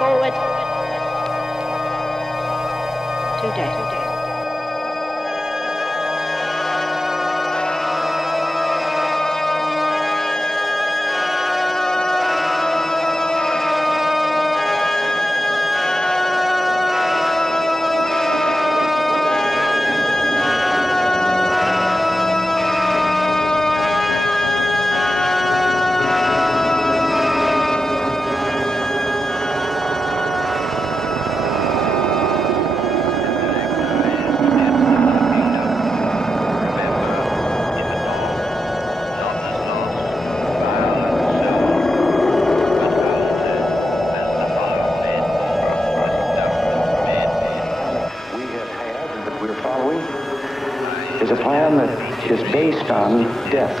Forward. To death. On death.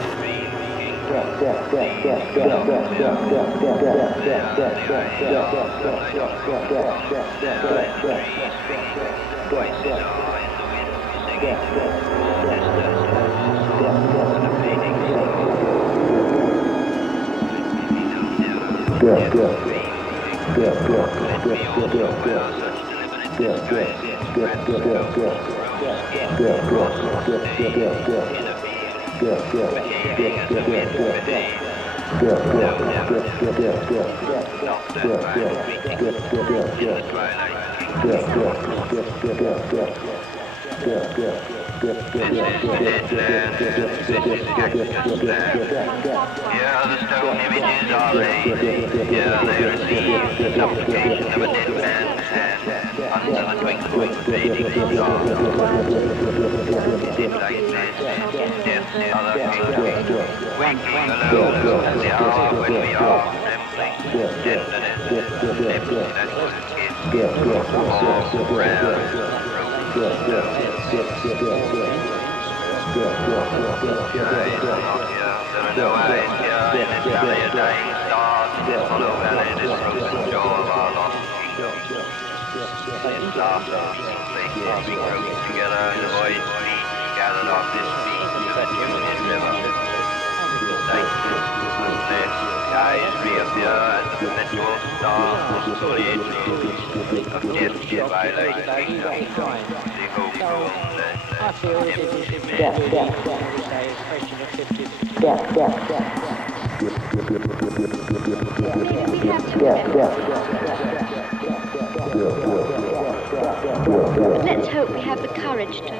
Let's hope we have the courage to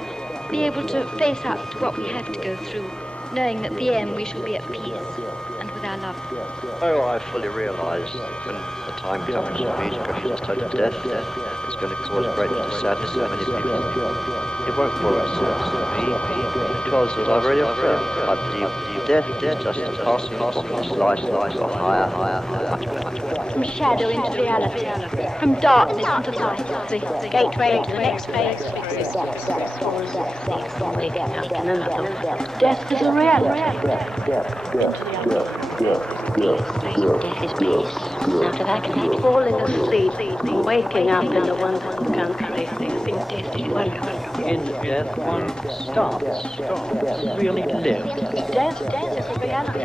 be able to face up to what we have to go through, knowing that at the end we shall be at peace and with our loved ones. Oh, I fully realise when the time comes for me to go through this total death, it's going to cause great sadness to many people. It won't cause sadness to me, because as I've already affirmed, I believe death is just a passing off of this life to higher, much better. From shadow into reality, from darkness into light, the gateway to the next phase. Death is a reality. Death is peace. Out of agony. Falling asleep, waking up in the wonderful country. Death is wonderful. In death one stops, really lives. Death is a reality.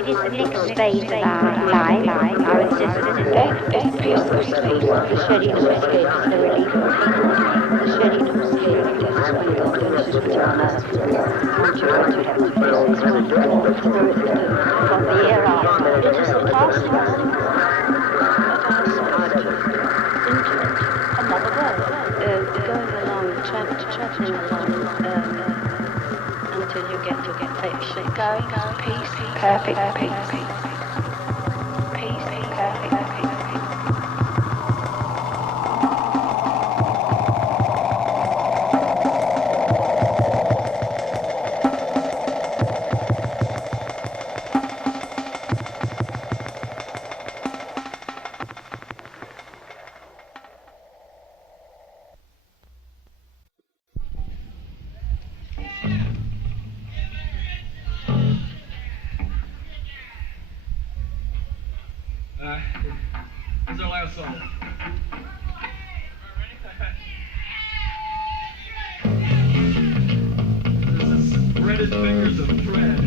It is the next phase of our life, our existence. Death is peaceful sleep. The shedding of skin is the relief of pain. The shedding of skin is when God finishes with your nerves. And you go to heaven. This is when the spirit from the year after. It is the passing of another world. Going along, traveling along until you get patient. Going peace, perfect peace. Peace, perfect peace. Here's our last song. This is Threaded Fingers of Thread.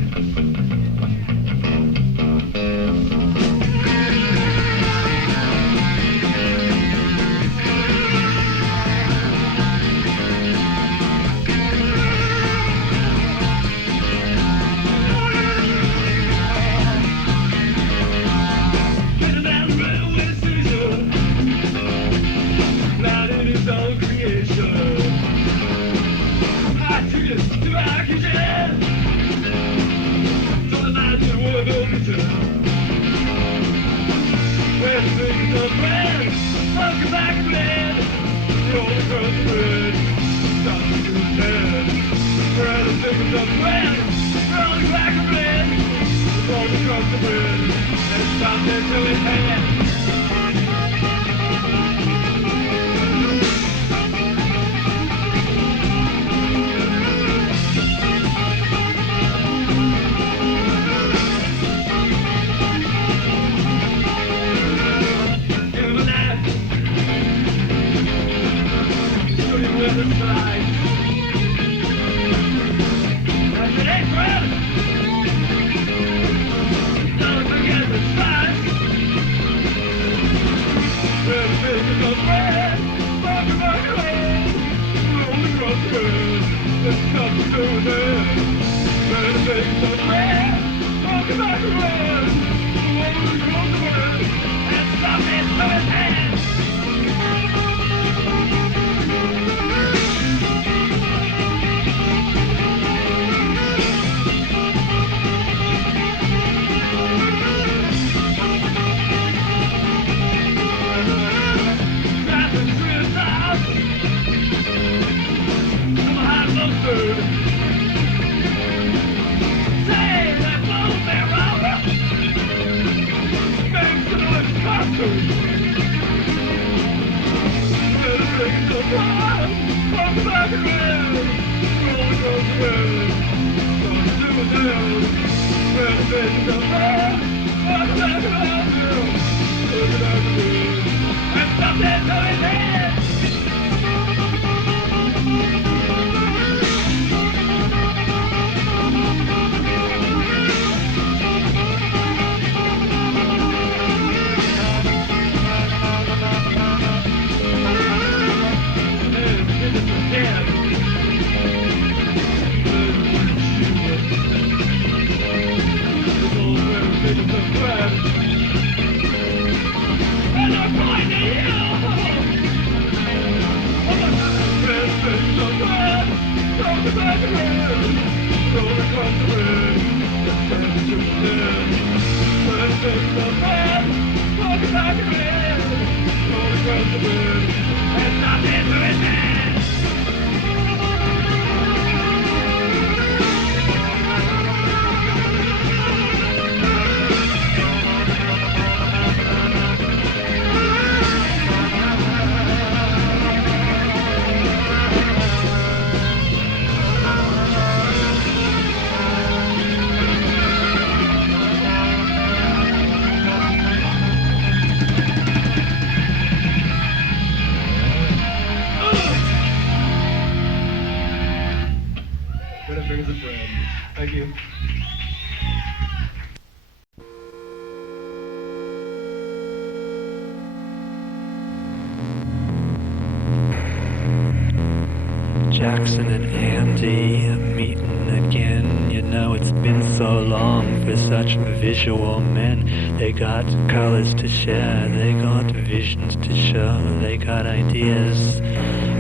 Jackson and Andy meeting again. You know, it's been so long for such visual men. They got colors to share, they got visions to show, they got ideas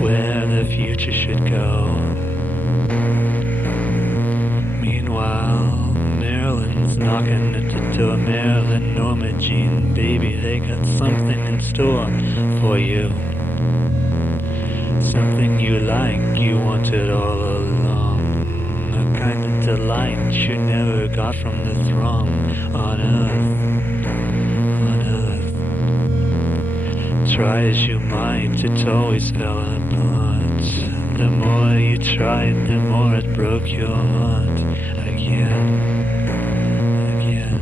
where the future should go. Meanwhile, Marilyn's knocking at the door. Marilyn, Norma Jean, baby, they got something in store for you. Something you like, you wanted all along. A kind of delight you never got from the throng on earth, on earth. Try as you might, it always fell apart. The more you tried, the more it broke your heart. Again, again,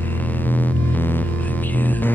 again.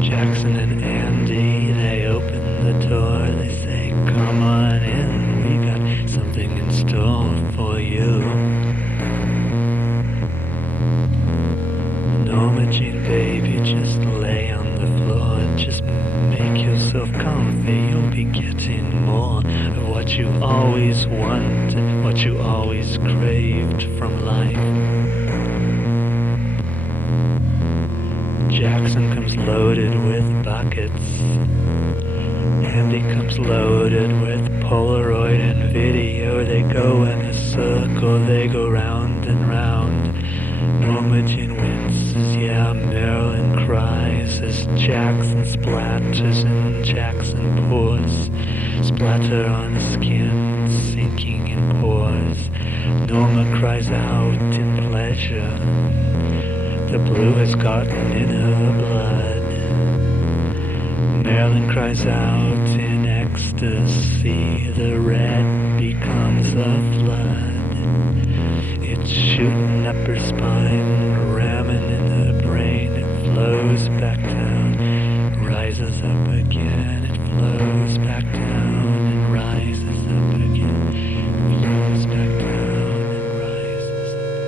Jackson and Andy, they open the door, they say, come on in, we got something in store for you. Norma Jean, baby, just lay on the floor, just make yourself comfy, you'll be getting more of what you always want, what you always he's craved from life. Jackson comes loaded with buckets. Andy comes loaded with Polaroid and video. They go in a circle, they go round and round. Norma Jean winces, yeah, Marilyn cries as Jackson splatters and Jackson pours. Splatter on skin, sinking in pores. Norma cries out in pleasure. The blue has gotten in her blood. Marilyn cries out in ecstasy. The red becomes a flood. It's shooting up her spine, ramming in her brain. It flows back down, rises up again. It flows back down and rises up again. It flows back down and rises up again.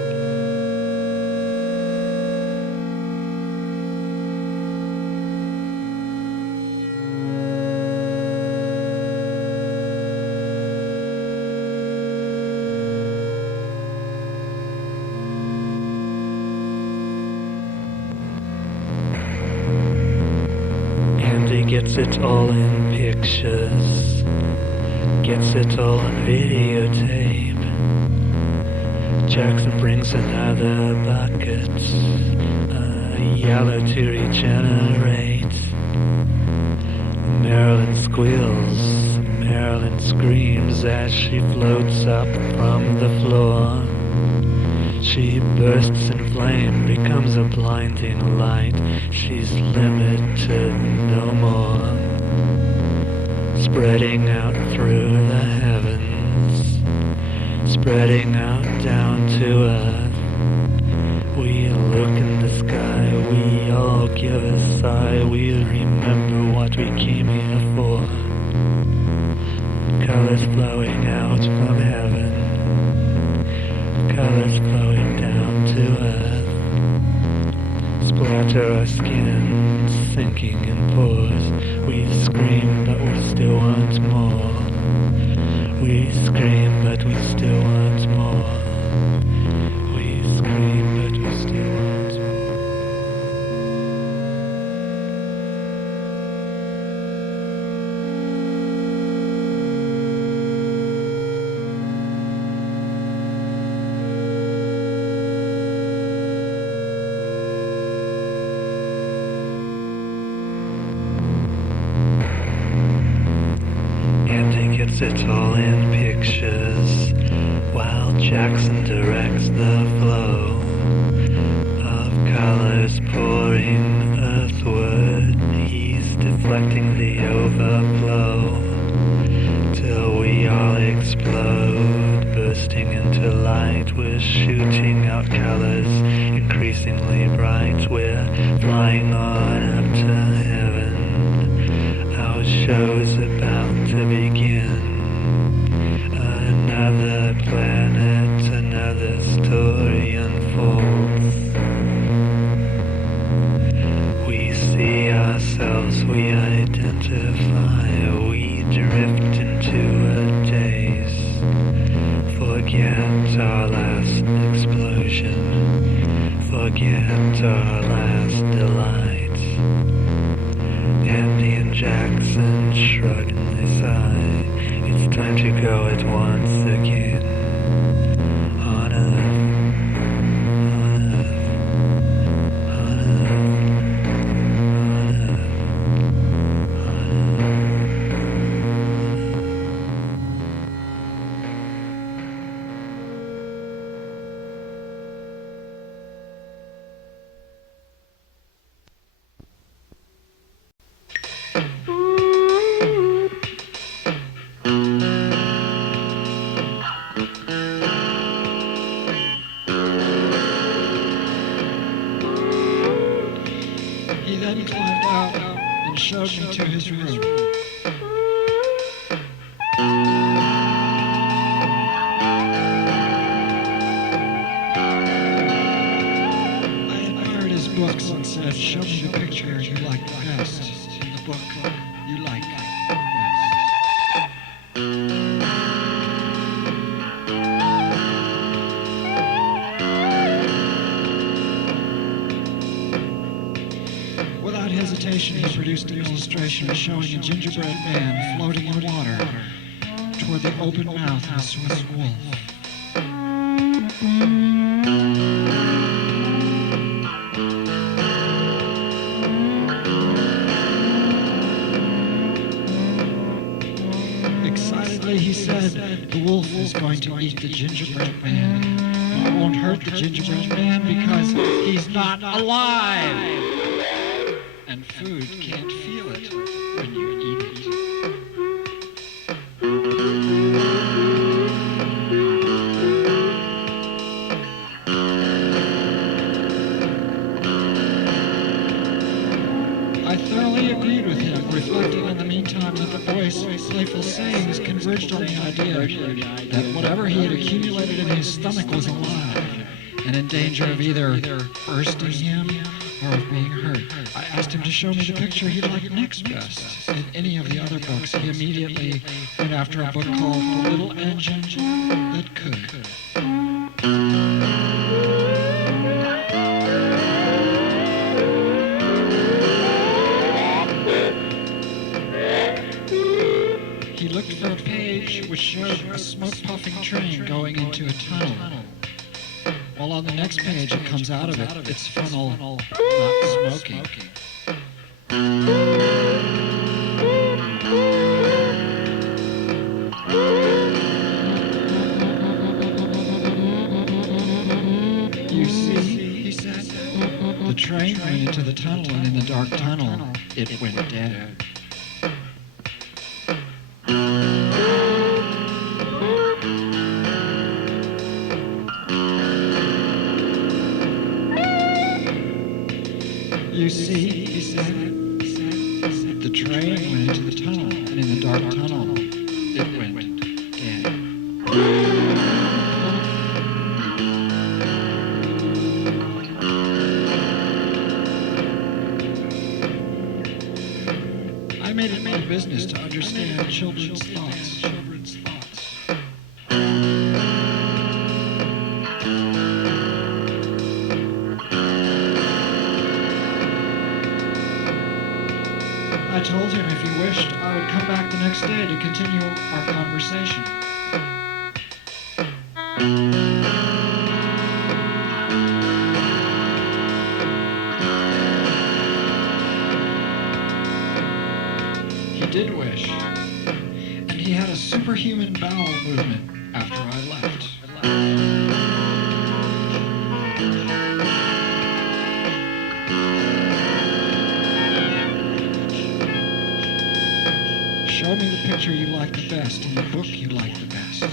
Gets it all in pictures, gets it all on videotape. Jackson brings another bucket, a yellow to regenerate. Marilyn squeals, Marilyn screams as she floats up from the floor. She bursts in flame, becomes a blinding light. She's limited no more. Spreading out through the heavens, spreading out down to earth. We look in the sky, we all give a sigh. We remember what we came here for. Colors flowing out from heaven, colors flowing down to earth. Splatter our skin, sinking in pores. We scream, but we still want more. We scream, but we still want more. We scream, but we still want more. It's all in pictures, while Jackson directs the flow of colors pouring earthward. He's deflecting the overflow till we all explode, bursting into light. We're shooting out colors increasingly bright. We're flying on up to heaven. Our show's about to begin. Another planet, another story unfolds. We see ourselves, we identify, we drift into a daze. Forget our last explosion, forget our last delight. Andy and Jackson shrug and they sigh. It's time to go at once again. On Earth, on Earth, on Earth, on Earth, on To his room. I admired his books and said, "Show me the picture you like best in the book you like best." station, he produced an illustration showing a gingerbread man floating in water toward the open mouth of a Swiss wolf. Excitedly, he said, the wolf is going to eat the gingerbread man. It won't hurt the gingerbread man because he's not alive. And food can't feel it when you eat it. I thoroughly agreed with him, reflecting in the meantime that the boy's playful sayings converged on the idea that whatever he had accumulated in his stomach was alive and in danger of either bursting him or of being hurt. I asked him to show me the picture he'd like next best. In any of the other books, he immediately went after a book called The Little Engine That Could. He looked for a page which showed a smoke-puffing train going into a tunnel. While on the next page it comes out of it, its funnel not smoking. You see, he said, the train went into the tunnel, and in the dark tunnel, it went dead. You see, he said, the train went into the tunnel, and in the dark tunnel, it went dead. I made it my business to understand children's thoughts. I told him if he wished, I would come back the next day to continue our conversation. He did wish, and he had a superhuman bowel movement after I left. Show me the picture you like the best and the book you like the best.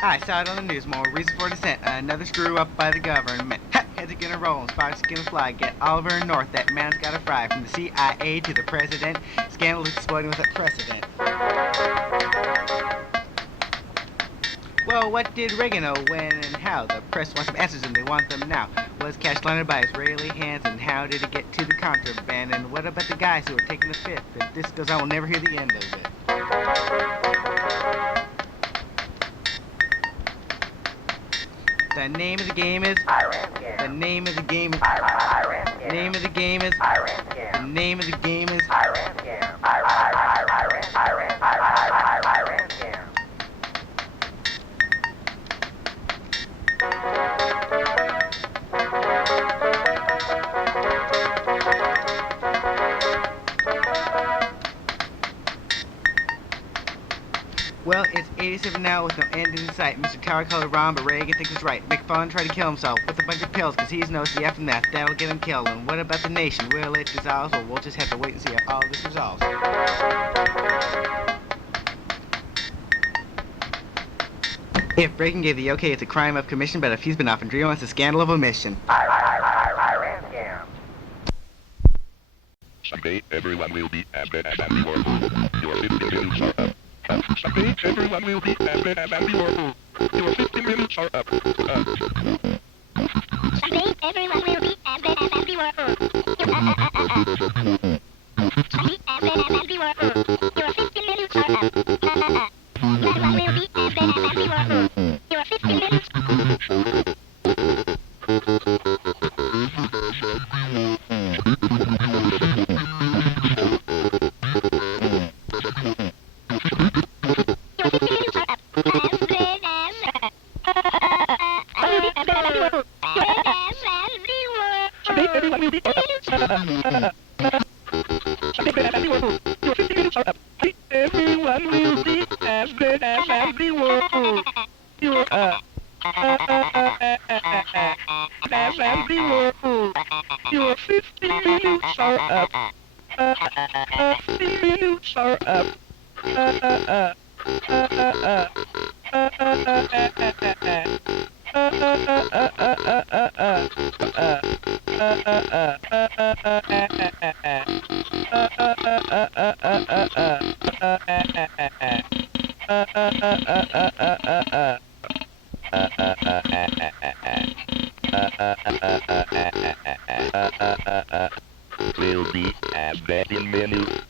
I saw it on the news, more reason for dissent. Another screw up by the government. Ha! Heads are gonna roll, sparks are gonna fly. Get Oliver North, that man's gotta fry. From the CIA to the president, scandal exploding with a precedent. Well, what did Reagan know, when, and how? The press wants some answers and they want them now. Was cash landed by Israeli hands, and how did it get to the contraband? And what about the guys who are taking the fifth? If this goes on, we'll never hear the end of it. The name of the game is Iranscam. The name of the game is Iranscam. The name of the game is Iranscam. The name of the game is Iranscam. Iranscam. Well, it's 87 now with no end in sight. Mr. Tower colored wrong, but Reagan thinks it's right. McFarlane tried to kill himself with a bunch of pills, cause he's knows the aftermath. That'll get him killed. And what about the nation? Will it dissolve? Well, we'll just have to wait and see how all this resolves. If Reagan gave the okay, it's a crime of commission, but if he's been off and dreaming, it's a scandal of omission. Iranscam. Someday everyone will be as bad as Andy Warhol. Your 50 minutes are up. Someday everyone will be as bad as Andy Warhol. Your 50 minutes are up. Someday everyone will be as bad as Andy Warhol. Someday everyone will be as bad as Andy Warhol. Your 50 minutes are up. Everyone will be as bad as Andy Warhol. Your 50 minutes are up. Will be as bad in minutes.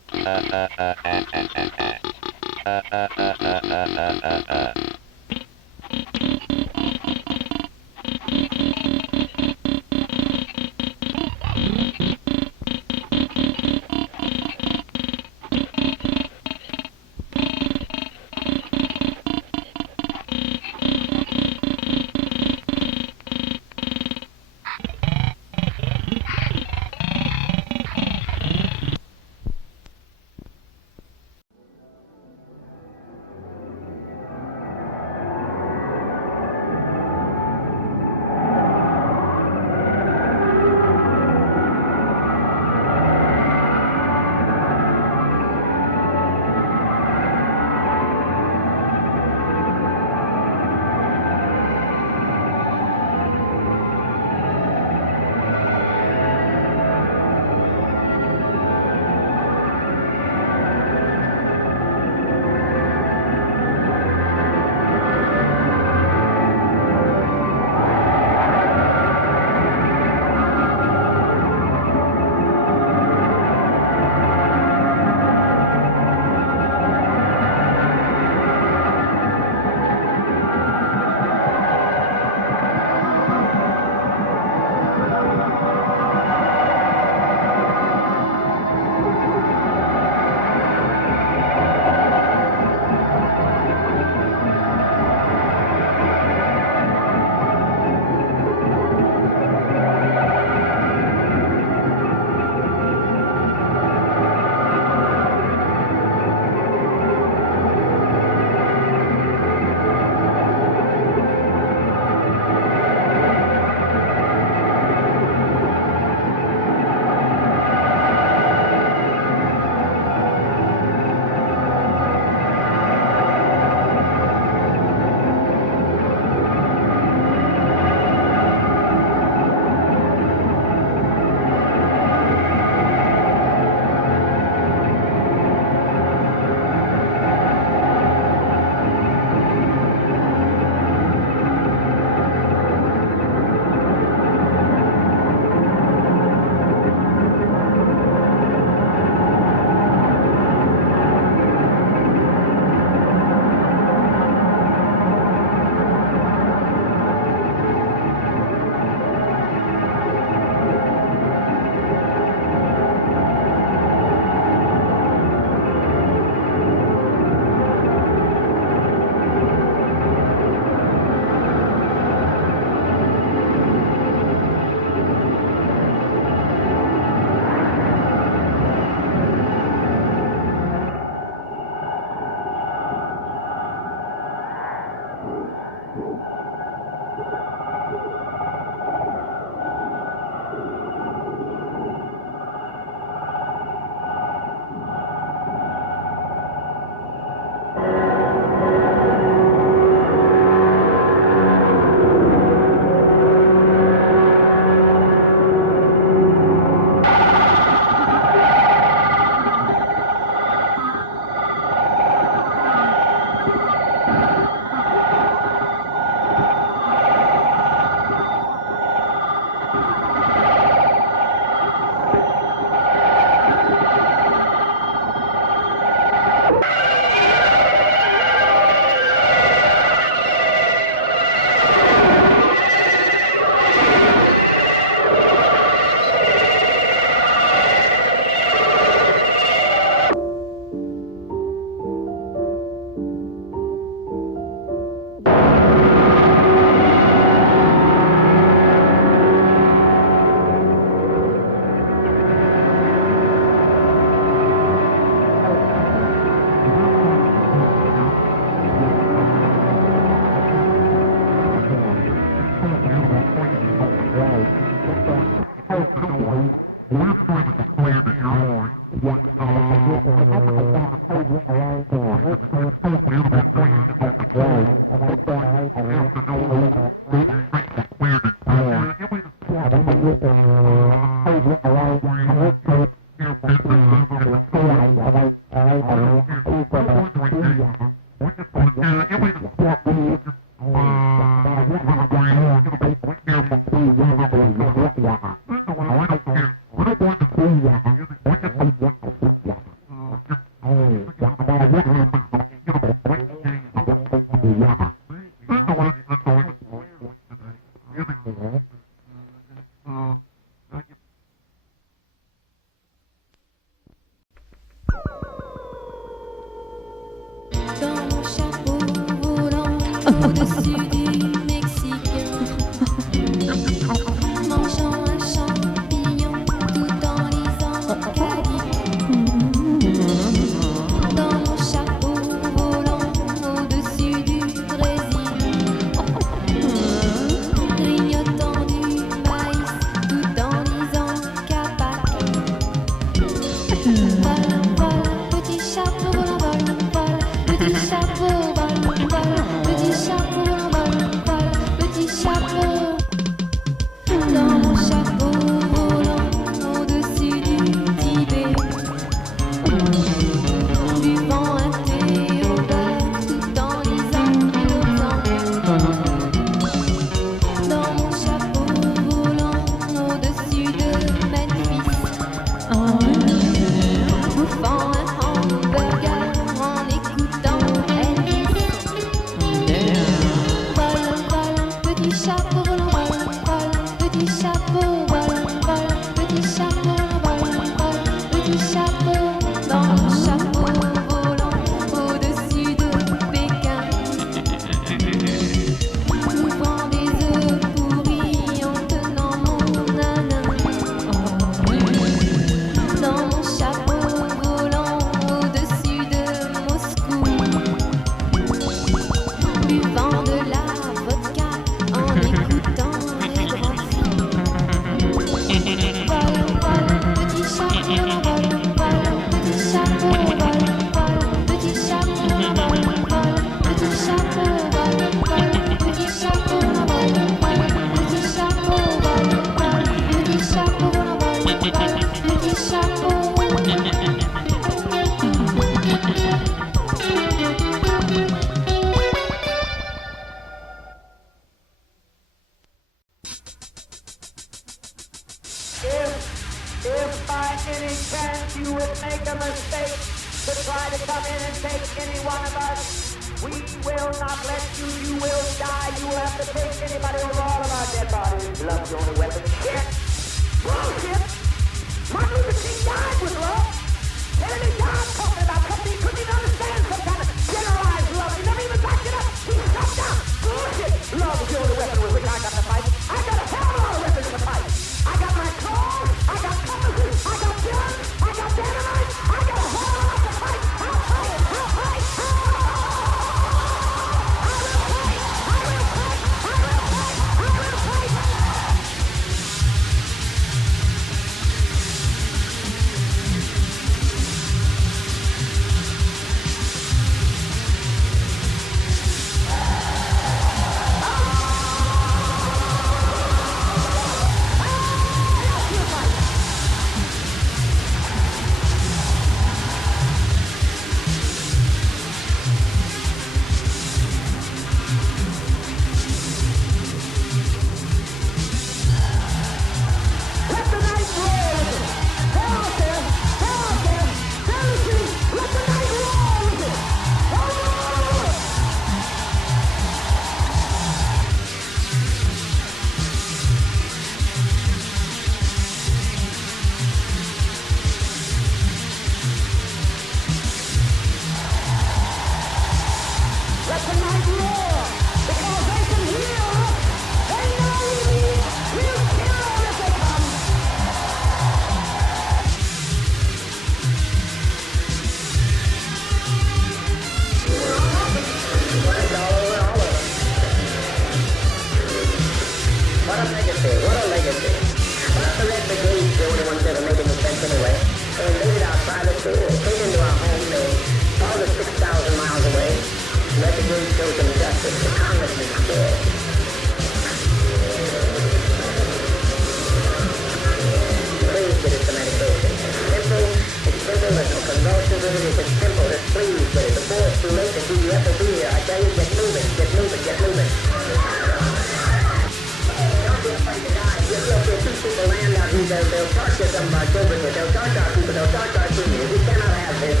they'll torture some of our children here. They'll torture our people. They'll torture our seniors. We cannot have this.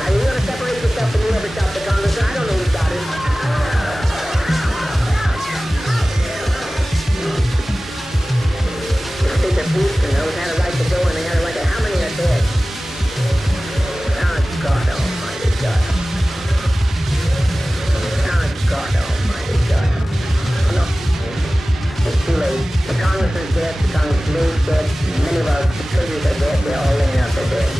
Are you going to separate yourself from whoever stopped the Congress? I don't know who got it. The state of Houston, those had a right to go and they had a right to... How many are dead? Oh, God almighty God. Oh, God almighty God. No. It's too late. The Congress is dead. The Congress is dead. Many of our traitors are dead. They're all laying out there dead.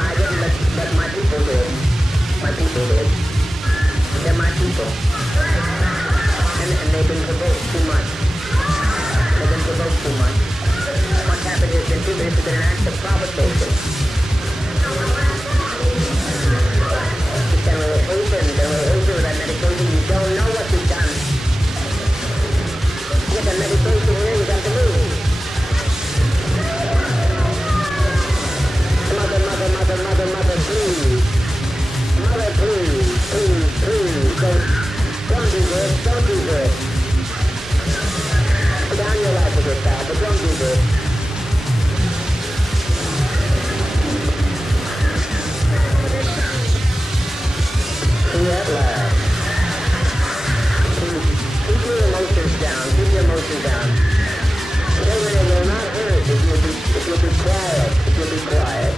I didn't let my people live. My people live. They're my people. And they've been provoked too much. They've been provoked too much. What's happened is this has been an act of provocation. Then we'll hasten with that medication. You don't know what you've done. Get the medication here, you got to move. Mother, please. Mother, please. Don't do this, don't do this. Put down your life with this child, but don't do this. See that love. Keep your emotions down, keep your emotions down. Children, it will not hurt if you'll be quiet.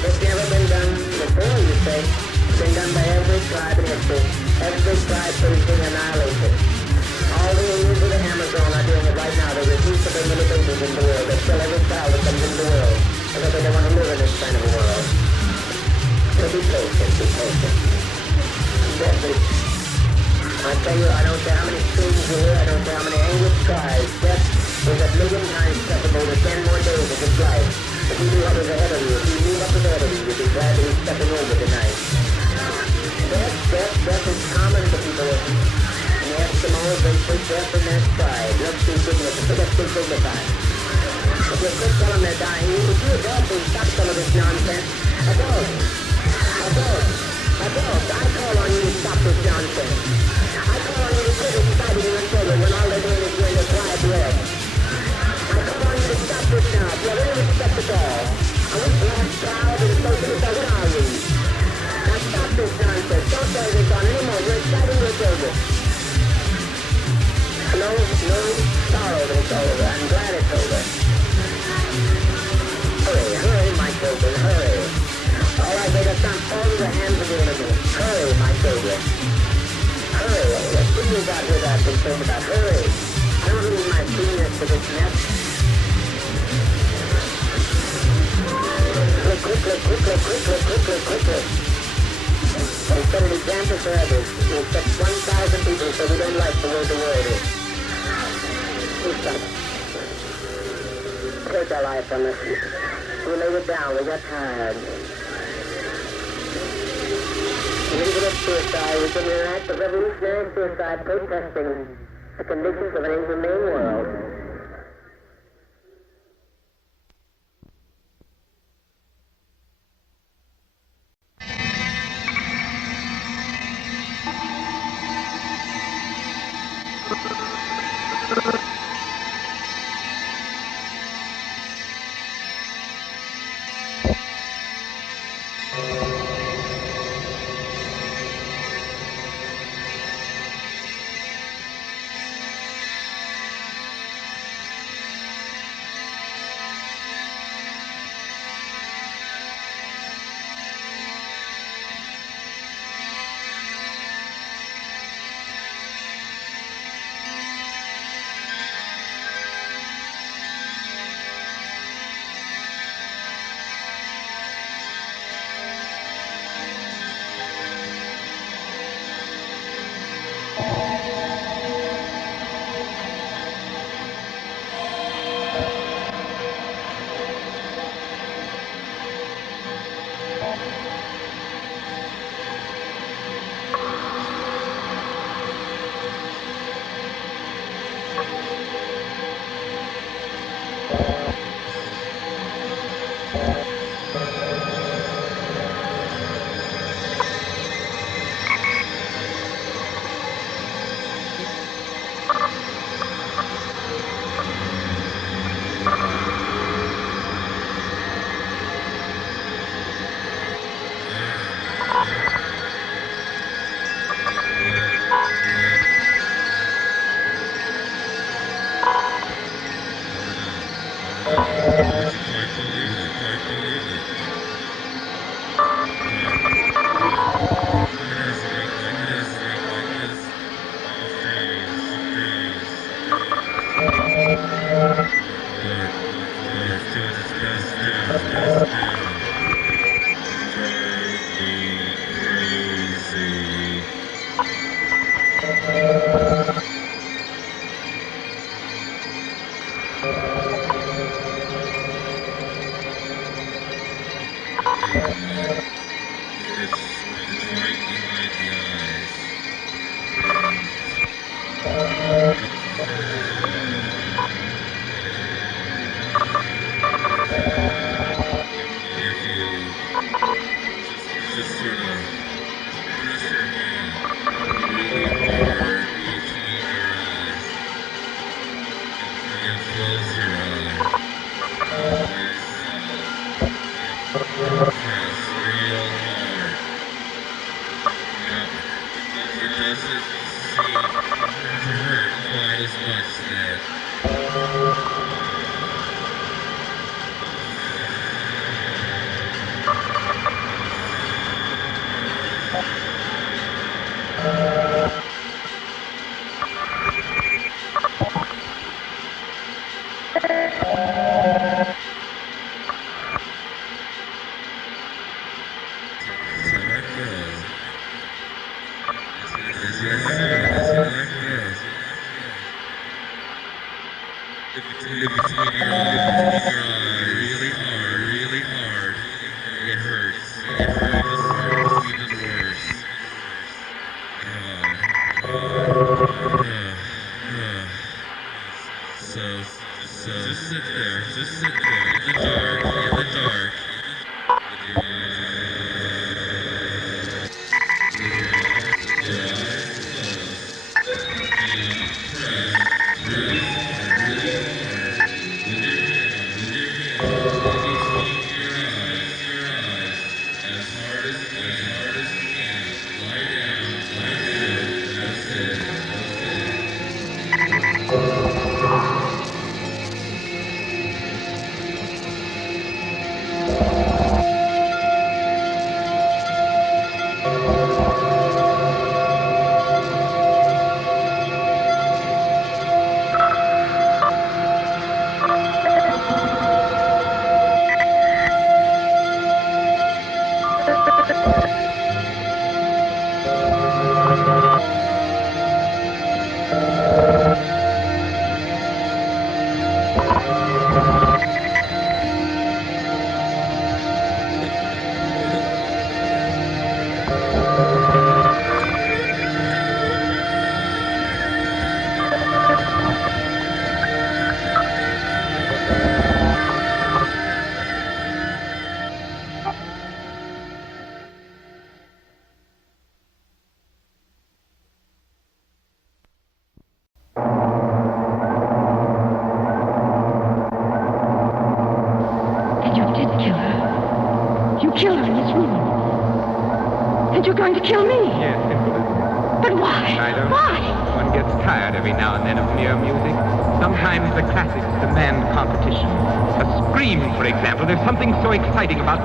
It's never been done before, you say. It's been done by every tribe in history. Every tribe facing annihilation. All the Indians of the Amazon are doing it right now. They refuse to bring any babies into the world. They kill every child that comes into the world. Because they don't want to live in this kind of a world. So be patient, be patient. Death I tell you, I don't care how many screams you hear, I don't care how many anguish cries. Death is a million times preferable to 10 more days of his life. If you knew what was ahead of you, if you knew what was ahead of you, you'd be glad to be stepping over tonight. Death is common to people. And the Eskimos, they put death in their stride. Let's be dignified. If you quit telling they're dying, if you adults will stop some of this nonsense. Adults, I call on you to stop this nonsense. I call on you to quit exciting your children when all they're doing is doing a dry bread. I call on you to stop this now. If you have any respect at all, I wish you had proud and socialist as what are you? Now stop this nonsense. Don't carry this on anymore. You're exciting your children. No sorrow that it's over. I'm glad it's over. Hurry, my children, hurry. All right, they just don't fall into the hands of the enemy. Hurry, my children. Hurry. Let's see you got with that concern about. Hurry. I don't need my penis for this mess. Quickly. We'll set an example for others. We'll set 1,000 people so we don't like the way the world is. Please stop. Take our life from us. We laid it down. We got tired. We didn't commit suicide. We committed an act of revolutionary suicide protesting the conditions of an inhumane world.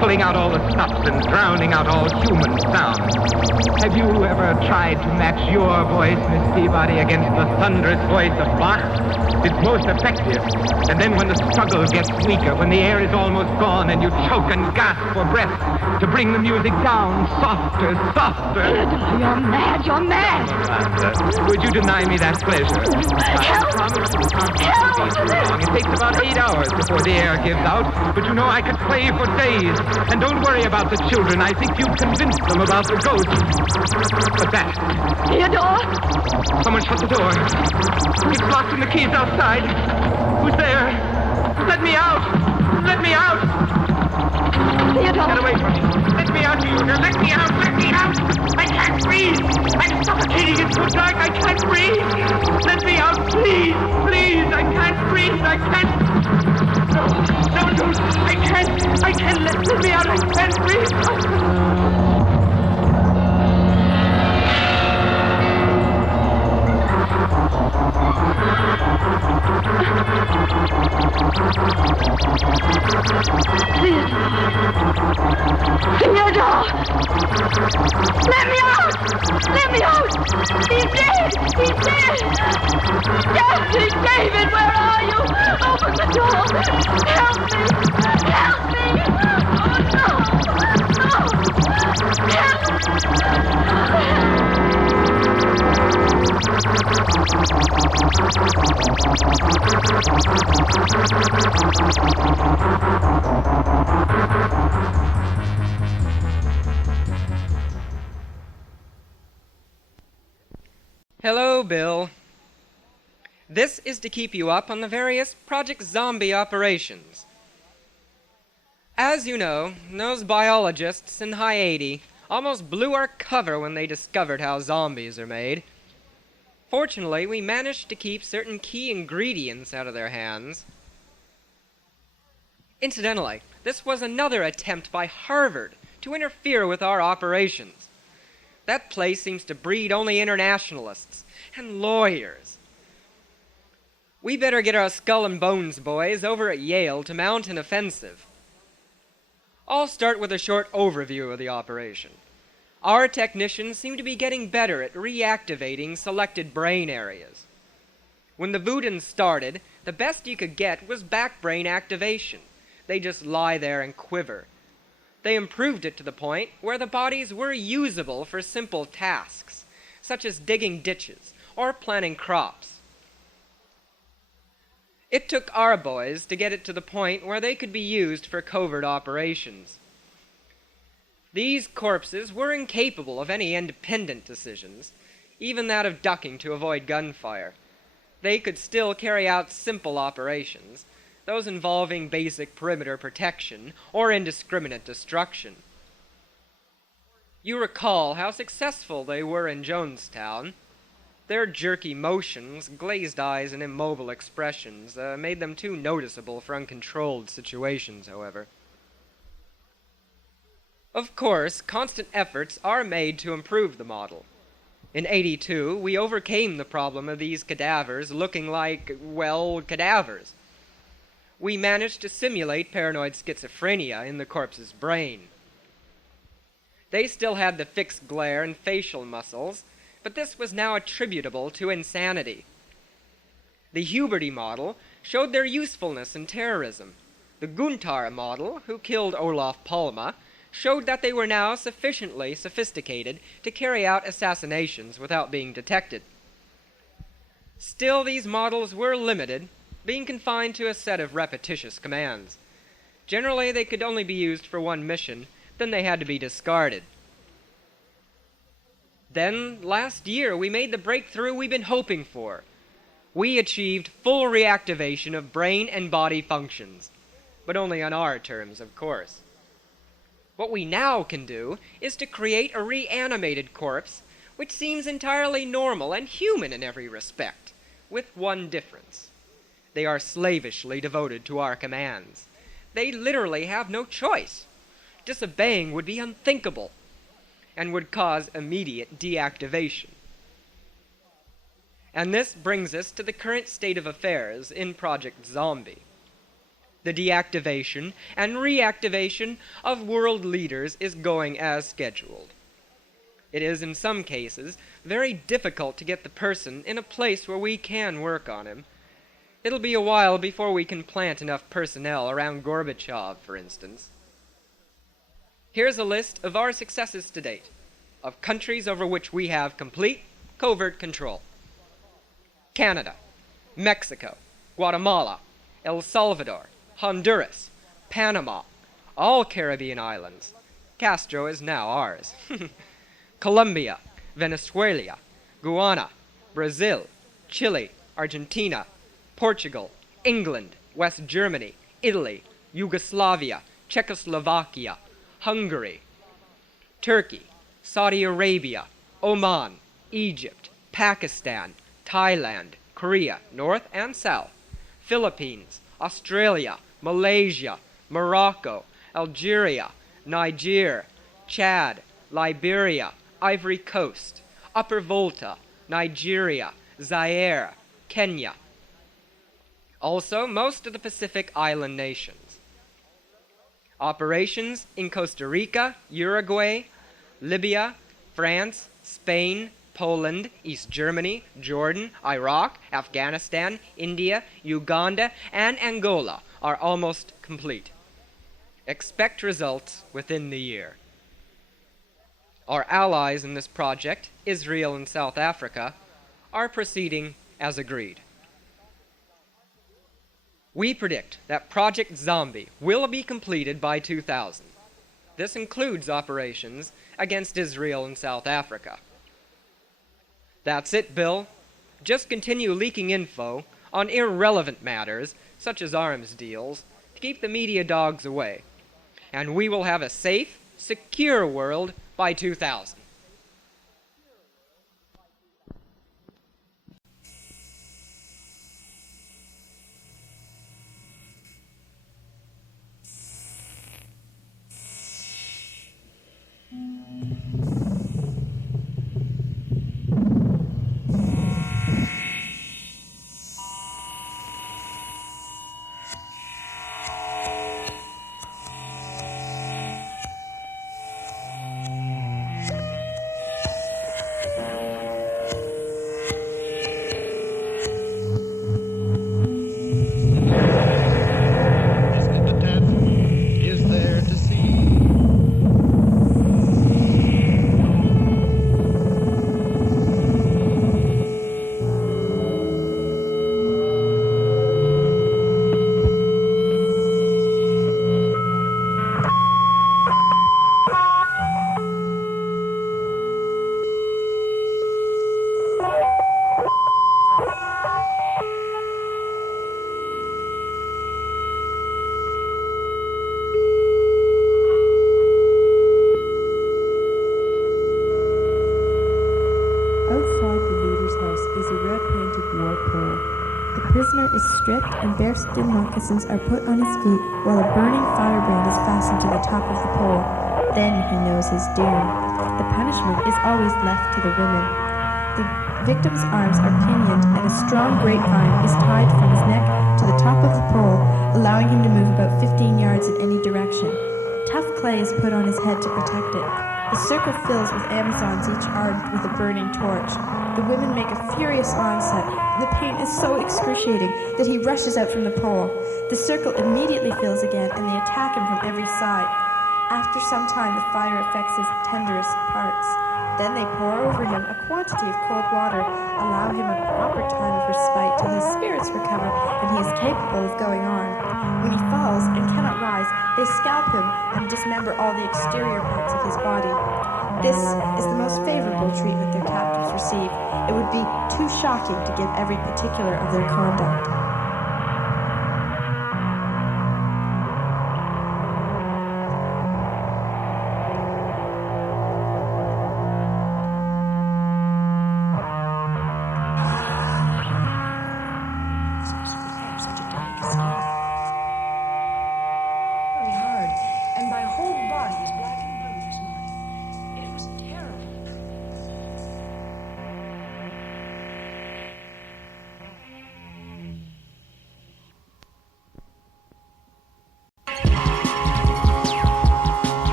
Pulling out all the stops and drowning out all human sounds. Have you ever tried to match your voice, Miss Peabody, against the thunderous voice of Bach? It's most effective. And then when the struggle gets weaker, when the air is almost gone and you choke and gasp for breath, to bring the music down softer, softer. You're mad, you're mad. Would you deny me that pleasure? I promise you it can't be too long. It takes about 8 hours before the air gives out, but you know I could play for days. And don't worry about the children. I think you've convinced them about the ghost. What's that? Theodore? Someone shut the door. It's locked and the key's outside. Who's there? Let me out! Let me out! Theodore! Get away from me. Let me out, you. Let me out! Let me out! I can't breathe! I'm suffocating. It's so dark. I can't breathe! Let me out, please! Please! I can't breathe! I can't... No, I can't, let me out, I can't breathe. He's dead! He's dead! Deadthing, David, where are you? Open the door! Help me! Help me! Oh, no! No! Help me! Hello, Bill. This is to keep you up on the various Project Zombie operations. As you know, those biologists in High 80 almost blew our cover when they discovered how zombies are made. Fortunately, we managed to keep certain key ingredients out of their hands. Incidentally, this was another attempt by Harvard to interfere with our operations. That place seems to breed only internationalists and lawyers. We better get our skull and bones boys over at Yale to mount an offensive. I'll start with a short overview of the operation. Our technicians seem to be getting better at reactivating selected brain areas. When the Voodoo started, the best you could get was back brain activation. They just lie there and quiver. They improved it to the point where the bodies were usable for simple tasks, such as digging ditches or planting crops. It took our boys to get it to the point where they could be used for covert operations. These corpses were incapable of any independent decisions, even that of ducking to avoid gunfire. They could still carry out simple operations, those involving basic perimeter protection or indiscriminate destruction. You recall how successful they were in Jonestown. Their jerky motions, glazed eyes, and immobile expressions made them too noticeable for uncontrolled situations, however. Of course, constant efforts are made to improve the model. In '82, we overcame the problem of these cadavers looking like, well, cadavers. We managed to simulate paranoid schizophrenia in the corpse's brain. They still had the fixed glare and facial muscles, but this was now attributable to insanity. The Huberty model showed their usefulness in terrorism. The Guntar model, who killed Olof Palme, showed that they were now sufficiently sophisticated to carry out assassinations without being detected. Still, these models were limited, being confined to a set of repetitious commands. Generally, they could only be used for one mission, then they had to be discarded. Then, last year, we made the breakthrough we've been hoping for. We achieved full reactivation of brain and body functions, but only on our terms, of course. What we now can do is to create a reanimated corpse which seems entirely normal and human in every respect, with one difference. They are slavishly devoted to our commands. They literally have no choice. Disobeying would be unthinkable, and would cause immediate deactivation. And this brings us to the current state of affairs in Project Zombie. The deactivation and reactivation of world leaders is going as scheduled. It is, in some cases, very difficult to get the person in a place where we can work on him. It'll be a while before we can plant enough personnel around Gorbachev, for instance. Here's a list of our successes to date, of countries over which we have complete covert control. Canada, Mexico, Guatemala, El Salvador, Honduras, Panama, all Caribbean islands. Castro is now ours. Colombia, Venezuela, Guyana, Brazil, Chile, Argentina, Portugal, England, West Germany, Italy, Yugoslavia, Czechoslovakia, Hungary, Turkey, Saudi Arabia, Oman, Egypt, Pakistan, Thailand, Korea, North and South, Philippines, Australia, Malaysia, Morocco, Algeria, Niger, Chad, Liberia, Ivory Coast, Upper Volta, Nigeria, Zaire, Kenya. Also, most of the Pacific Island nations. Operations in Costa Rica, Uruguay, Libya, France, Spain, Poland, East Germany, Jordan, Iraq, Afghanistan, India, Uganda, and Angola are almost complete. Expect results within the year. Our allies in this project, Israel and South Africa, are proceeding as agreed. We predict that Project Zombie will be completed by 2000. This includes operations against Israel and South Africa. That's it, Bill. Just continue leaking info on irrelevant matters, such as arms deals, to keep the media dogs away. And we will have a safe, secure world by 2000. And bearskin moccasins are put on his feet while a burning firebrand is fastened to the top of the pole. Then he knows his doom. The punishment is always left to the women. The victim's arms are pinioned and a strong grapevine is tied from his neck to the top of the pole, allowing him to move about 15 yards in any direction. Tough clay is put on his head to protect it. The circle fills with Amazons, each armed with a burning torch. The women make a furious onset. The pain is so excruciating that he rushes out from the pole. The circle immediately fills again, and they attack him from every side. After some time, the fire affects his tenderest parts. Then they pour over him a quantity of cold water, allow him a proper time of respite till his spirits recover and he is capable of going on. When he falls and cannot rise, they scalp him and dismember all the exterior parts of his body. This is the most favorable treatment their captives receive. It would be too shocking to give every particular of their conduct.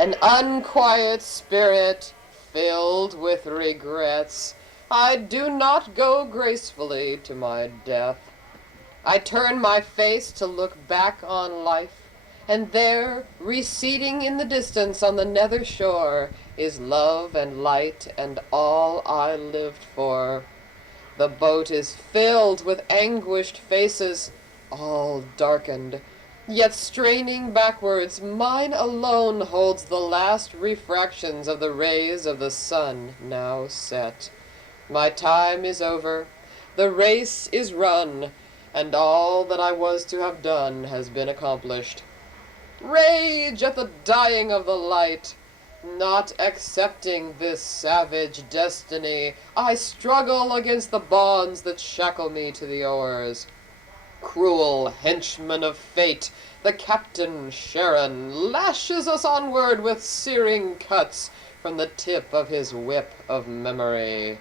An unquiet spirit filled with regrets, I do not go gracefully to my death. I turn my face to look back on life, and there, receding in the distance on the nether shore, is love and light and all I lived for. The boat is filled with anguished faces, all darkened. Yet straining backwards, mine alone holds the last refractions of the rays of the sun now set. My time is over, the race is run, and all that I was to have done has been accomplished. Rage at the dying of the light. Not accepting this savage destiny, I struggle against the bonds that shackle me to the oars. Cruel henchman of fate, the Captain Sharon lashes us onward with searing cuts from the tip of his whip of memory.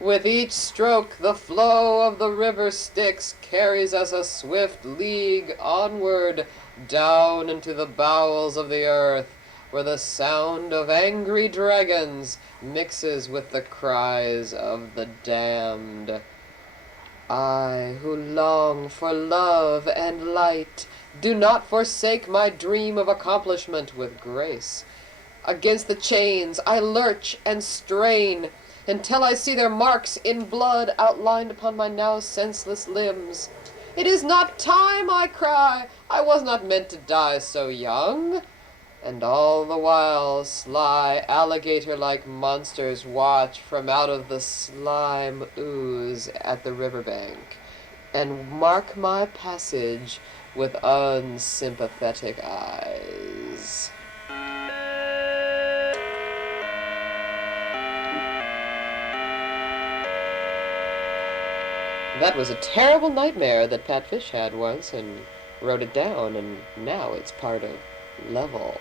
With each stroke, the flow of the river Styx carries us a swift league onward, down into the bowels of the earth, where the sound of angry dragons mixes with the cries of the damned. I, who long for love and light, do not forsake my dream of accomplishment with grace. Against the chains I lurch and strain, until I see their marks in blood outlined upon my now senseless limbs. It is not time, I cry. I was not meant to die so young. And all the while sly alligator-like monsters watch from out of the slime ooze at the riverbank, and mark my passage with unsympathetic eyes. That was a terrible nightmare that Pat Fish had once and wrote it down, and now it's part of Level.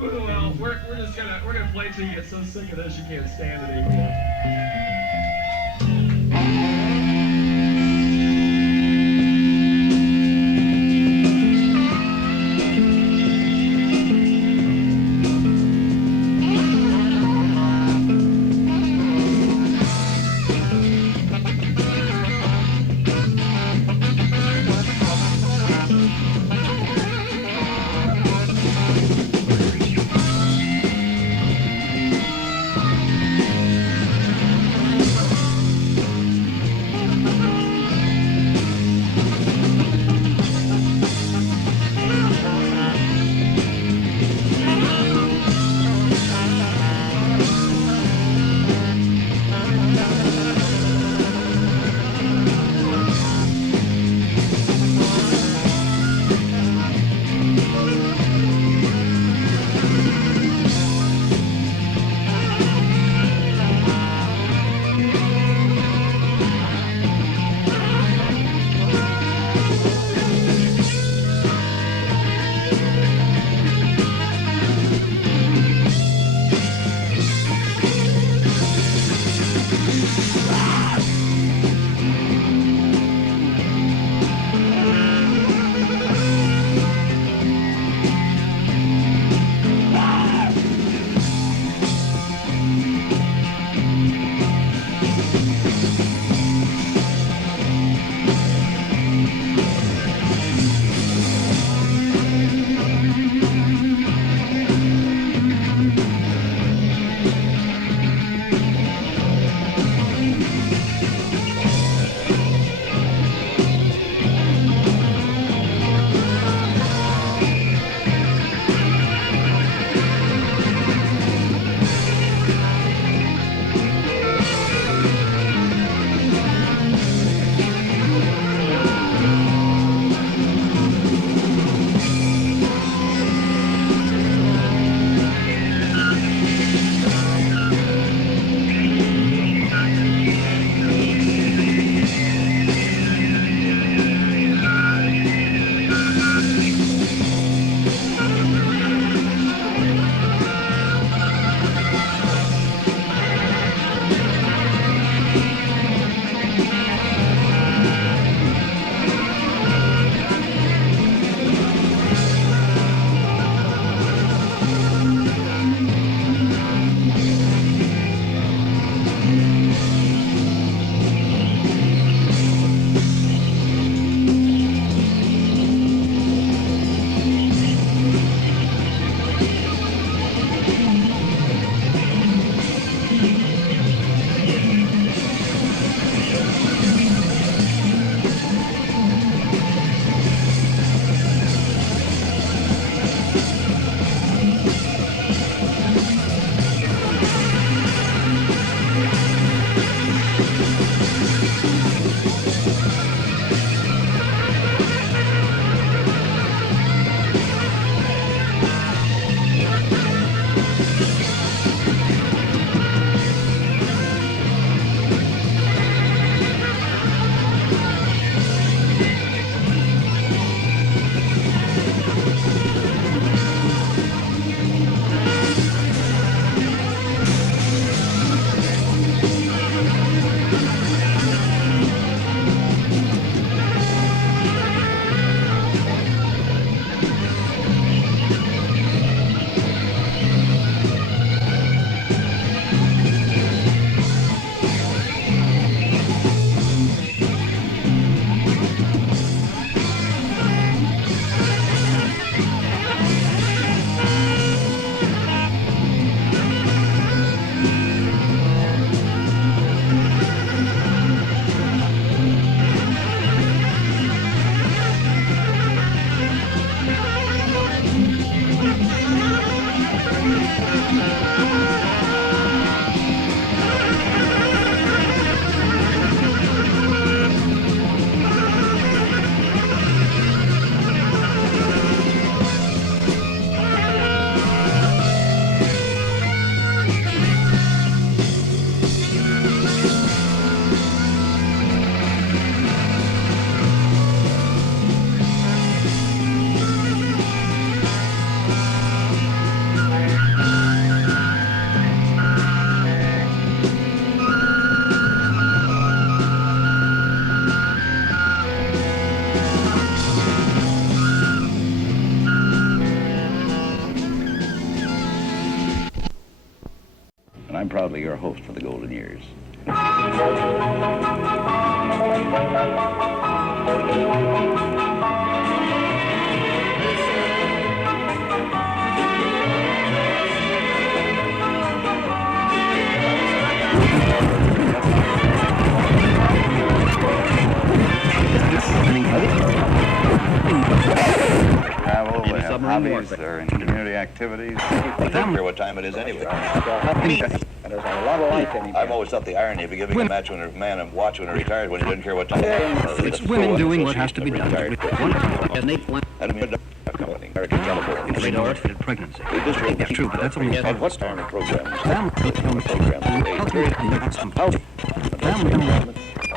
Well, we're gonna play till you get so sick of this you can't stand it anymore. proudly your host for the golden years. Travel, they have hobbies, they're in community activities. I don't care what time it is anyway. I've always thought the irony of giving a match when a man and watch when they're retired when he doesn't care what time it is. It's women doing what has to be done. American telephone. It's radar-fitted pregnancy. That's true, but that's only and what kind of programs?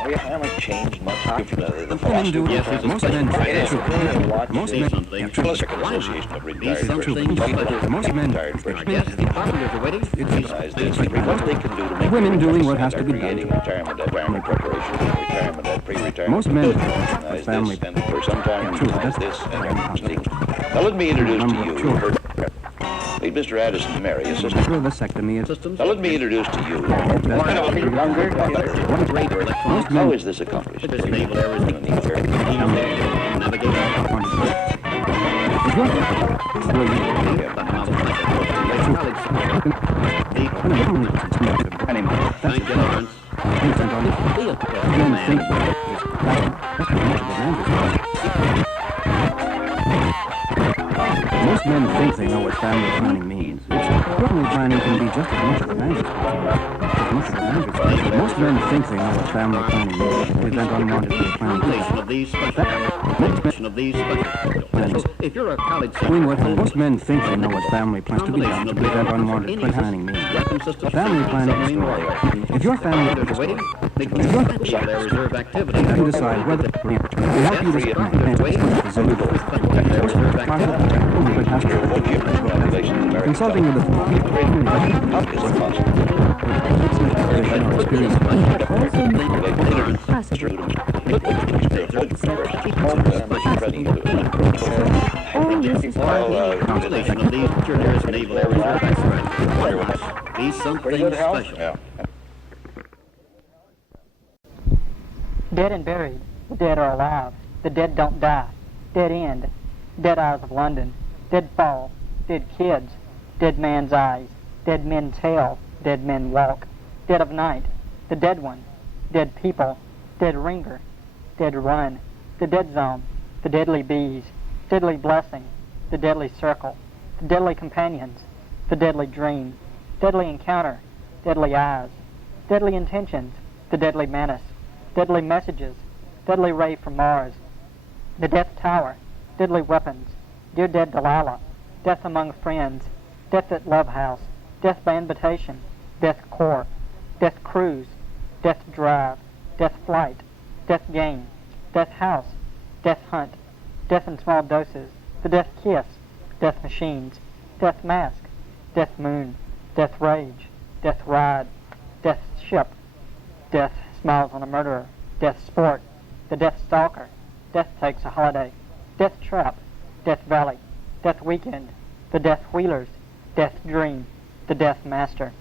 We haven't changed much. The women do it. Most men do it. Most men Association of Retired. Most men What they can do to make women doing what has to be creating done. retirement at family preparation, retirement at pre-retirement. Most men recognize family this, and for some time True, recognize that's- this and now let me introduce to you meet Mr. Addison Mary, assistant. Vasectomy. Now let me introduce to you. How is this accomplished? Most men think they know what family planning means. Family planning can be just as much advantage. Most men think they know what family planning means. Prevent unwanted planning. Of these plannings. If you're a college Most men think they know what family plans to be done to prevent unwanted planning means. Family planning is story. If your family is waiting, their reserve activity. you can decide whether to help you consulting with Dead and buried. The dead are alive. The dead don't die. Dead end. Dead eyes of London. Dead fall. Dead kids. Dead man's eyes. Dead men tell. Dead men walk. Dead of night. The dead one. Dead people. Dead ringer. Dead run. The dead zone. The deadly bees. Deadly blessing. The deadly circle. The deadly companions. The deadly dream. Deadly encounter. Deadly eyes. Deadly intentions. The deadly menace. Deadly messages. Deadly ray from Mars. The death tower. Deadly weapons. Dear dead Delilah. Death among friends. Death at Love House. Death by invitation. Death court. Death cruise. Death drive. Death flight. Death game. Death house. Death hunt. Death in small doses. The death kiss. Death machines. Death mask. Death moon. Death rage. Death ride. Death ship. Death smiles on a murderer. Death sport. The death stalker. Death takes a holiday. Death trap. Death valley. Death weekend. The death wheelers. Death dream. The death master.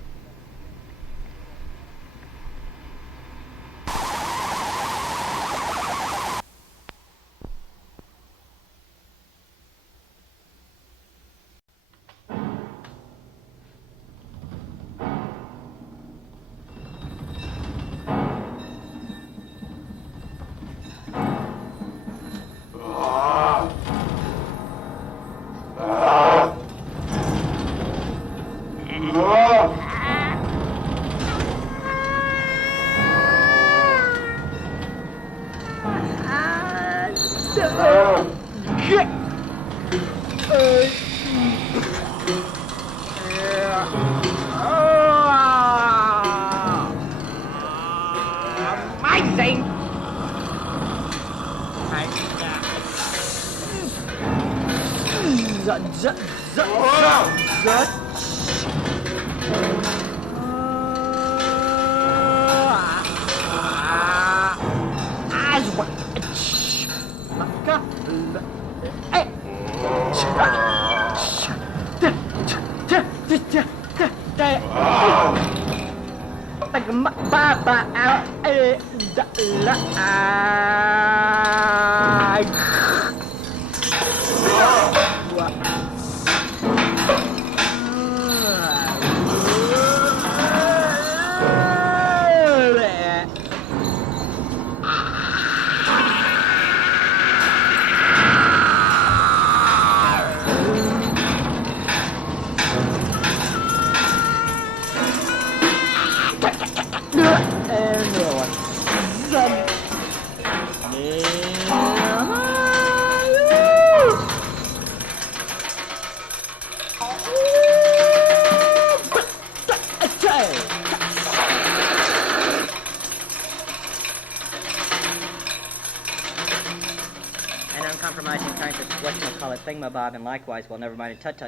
Thingamabob, and likewise, well, never mind, tut,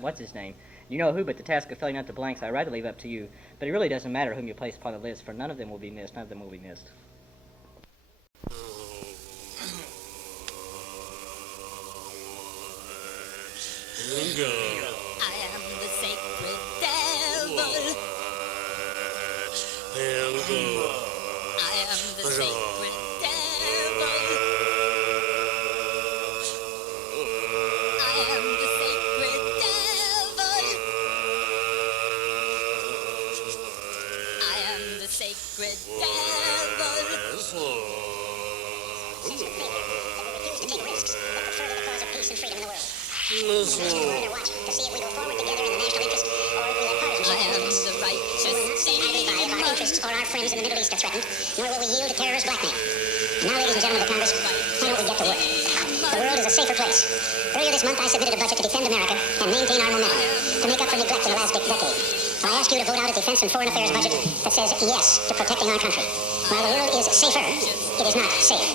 what's his name? You know who, but the task of filling out the blanks I'd rather leave up to you. But it really doesn't matter whom you place upon the list, for none of them will be missed, none of them will be missed. I am the sacred devil. I am the sacred devil. To see if we go forward together in the national interest, or if we have partisanship interests. We will not stand idly by if our interests or our friends in the Middle East are threatened, nor will we yield to terrorist blackmail. And now, ladies and gentlemen of the Congress, why don't we get to work? The world is a safer place. Earlier this month, I submitted a budget to defend America and maintain our momentum, to make up for neglect in the last decade. I ask you to vote out a defense and foreign affairs budget that says yes to protecting our country. While the world is safer, it is not safe.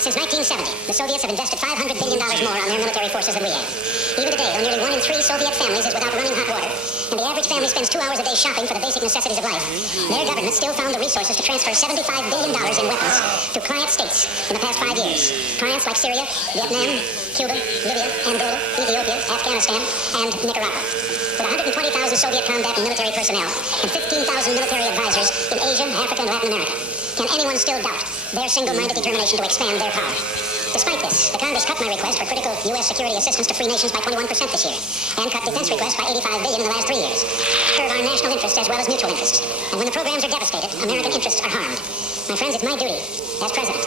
Since 1970, the Soviets have invested $500 billion more on their military forces than we have. Even today, though nearly 1 in 3 Soviet families is without running hot water, and the average family spends 2 hours a day shopping for the basic necessities of life, their government still found the resources to transfer $75 billion in weapons to client states in the past 5 years. Clients like Syria, Vietnam, Cuba, Libya, Angola, Ethiopia, Afghanistan, and Nicaragua. With 120,000 Soviet combat and military personnel and 15,000 military advisors in Asia, Africa, and Latin America, can anyone still doubt their single-minded determination to expand their power? Despite this, the Congress cut my request for critical U.S. security assistance to free nations by 21% this year, and cut defense requests by $85 billion in the last 3 years. Serve our national interests as well as mutual interests. And when the programs are devastated, American interests are harmed. My friends, it's my duty as president.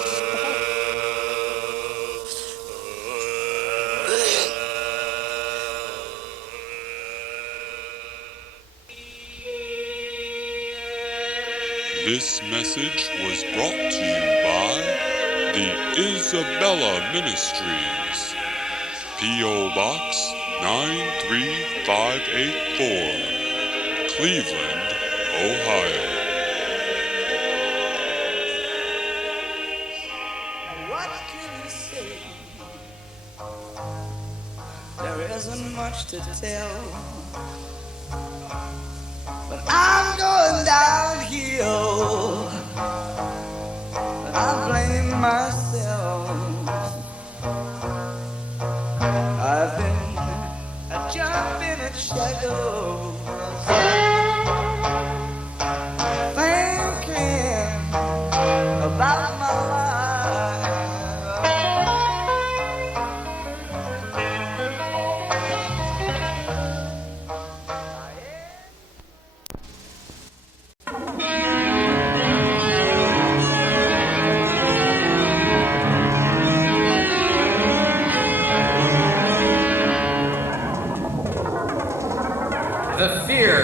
This message was brought to you by the Izabella Ministries, P.O. Box 93584, Cleveland, Ohio. What can we say? There isn't much to tell, but I'm going downhill, and I blame myself. I've been jumping at shadows, thinking about my The fear.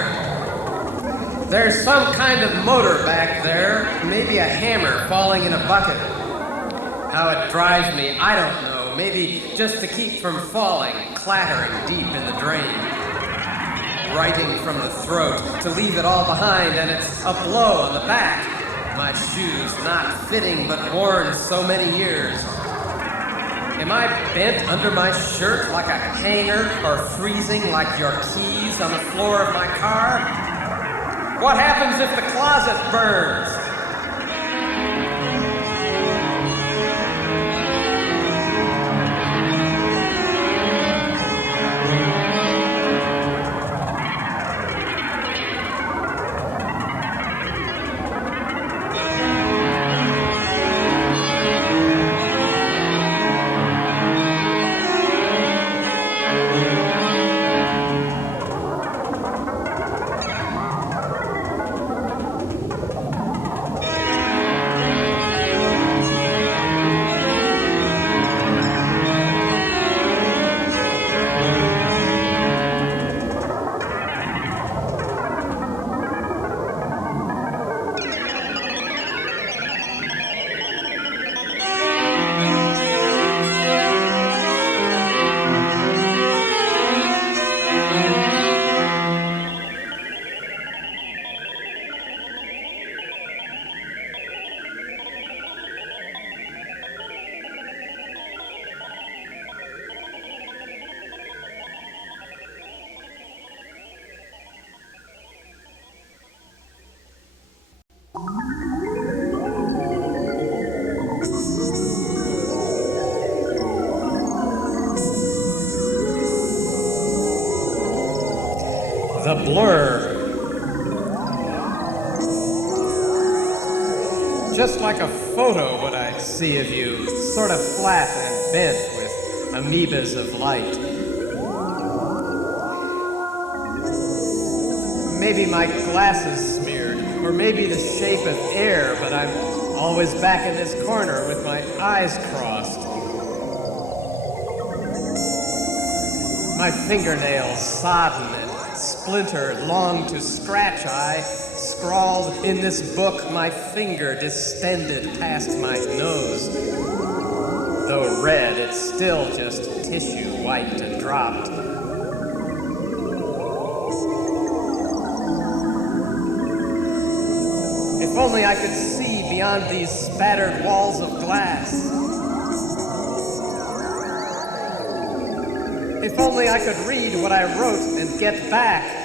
There's some kind of motor back there, maybe a hammer falling in a bucket. How it drives me, I don't know. Maybe just to keep from falling, clattering deep in the drain. Writing from the throat, to leave it all behind, and it's a blow on the back. My shoes not fitting but worn so many years. Am I bent under my shirt like a hanger, or freezing like your keys on the floor of my car? What happens if the closet burns? The blur. Just like a photo what I see of you, sort of flat and bent with amoebas of light. Maybe my glasses smeared, or maybe the shape of air, but I'm always back in this corner with my eyes crossed. My fingernails sodden and splintered, long to scratch. I scrawled in this book, my finger distended past my nose. Though red, it's still just tissue wiped and dropped. If only I could see beyond these spattered walls of glass. If only I could read what I wrote and get back.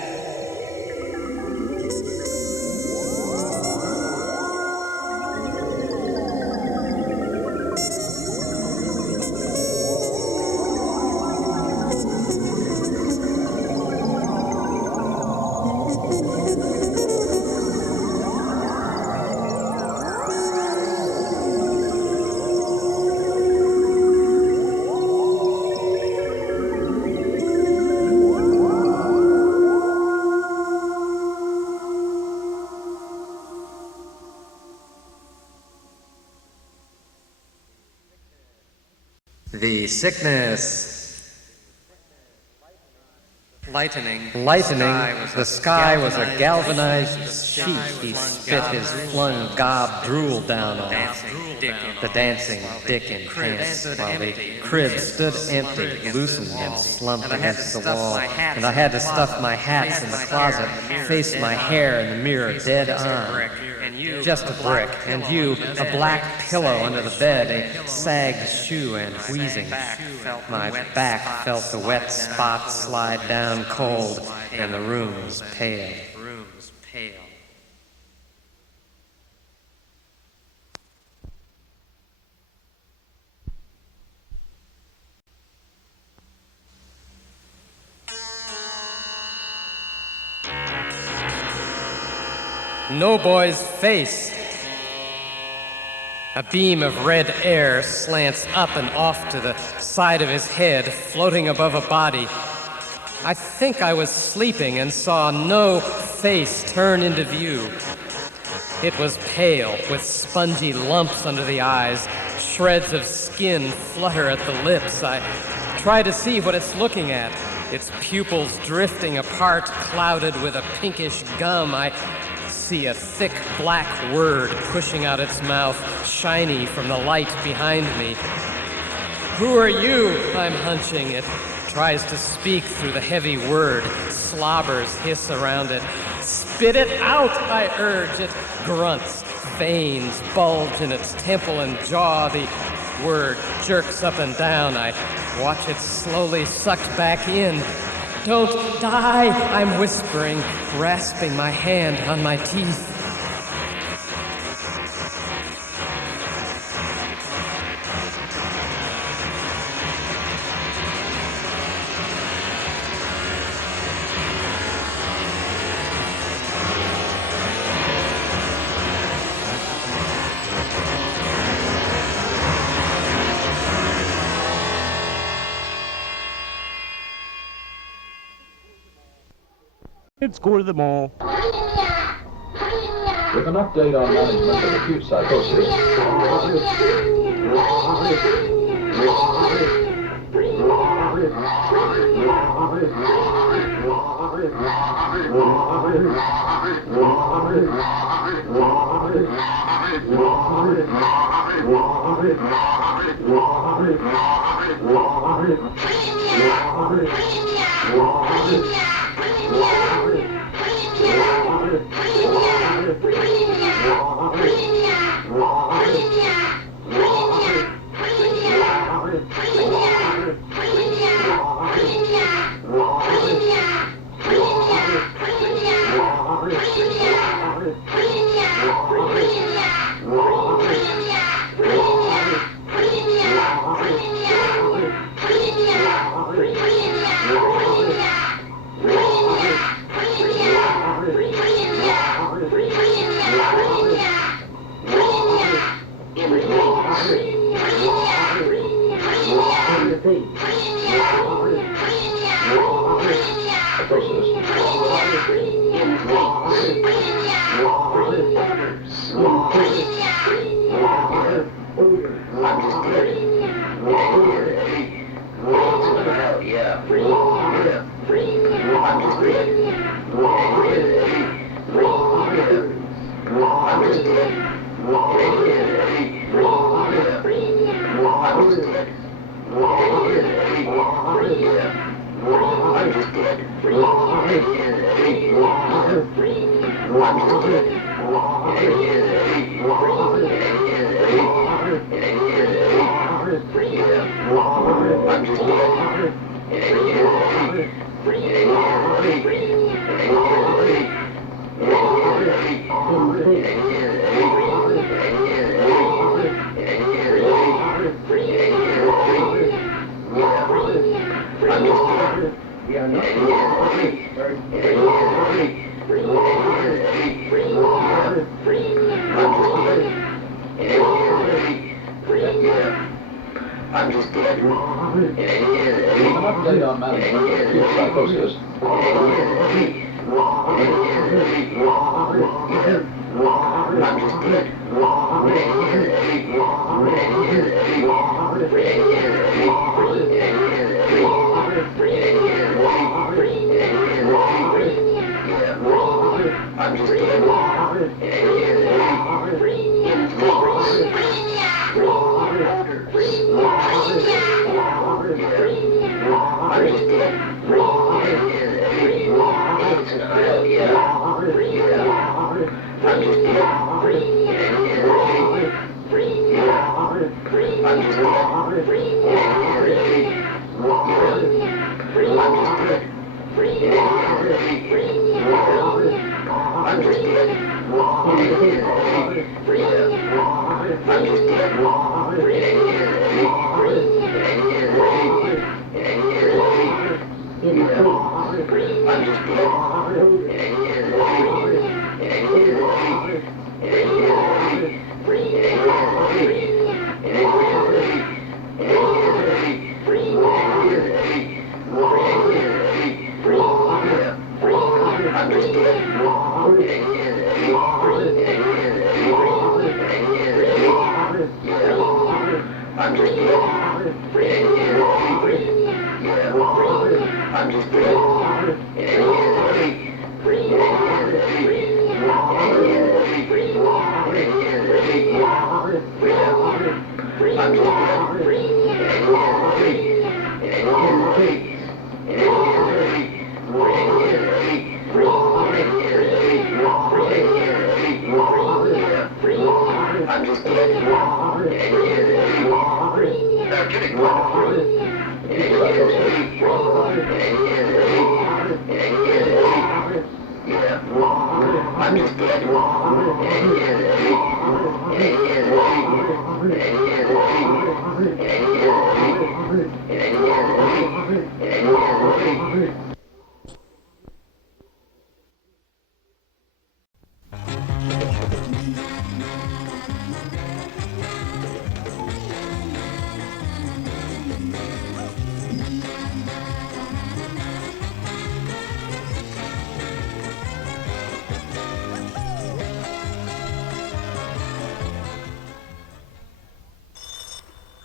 The sickness. Lightening. The sky was a galvanized sheet he spit his flung gob drool down on. The dancing dick in pants, while the crib stood empty, loosened and slumped against the wall. And I had to stuff my hats in the closet, face my hair in the mirror dead on. Just a brick, and you, a black pillow under the bed, a sagged shoe and wheezing. My back felt the wet spot slide down cold, and the room was pale. No boy's face. A beam of red air slants up and off to the side of his head, floating above a body. I think I was sleeping and saw no face turn into view. It was pale, with spongy lumps under the eyes, shreds of skin flutter at the lips. I try to see what it's looking at, its pupils drifting apart, clouded with a pinkish gum. I see a thick black word pushing out its mouth, shiny from the light behind me. Who are you? I'm hunching. It tries to speak through the heavy word. Slobbers hiss around it. Spit it out, I urge. It grunts. Veins bulge in its temple and jaw. The word jerks up and down. I watch it slowly sucked back in. Don't die, I'm whispering, rasping my hand on my teeth. Let's go to the mall. With an update on management of acute psychosis.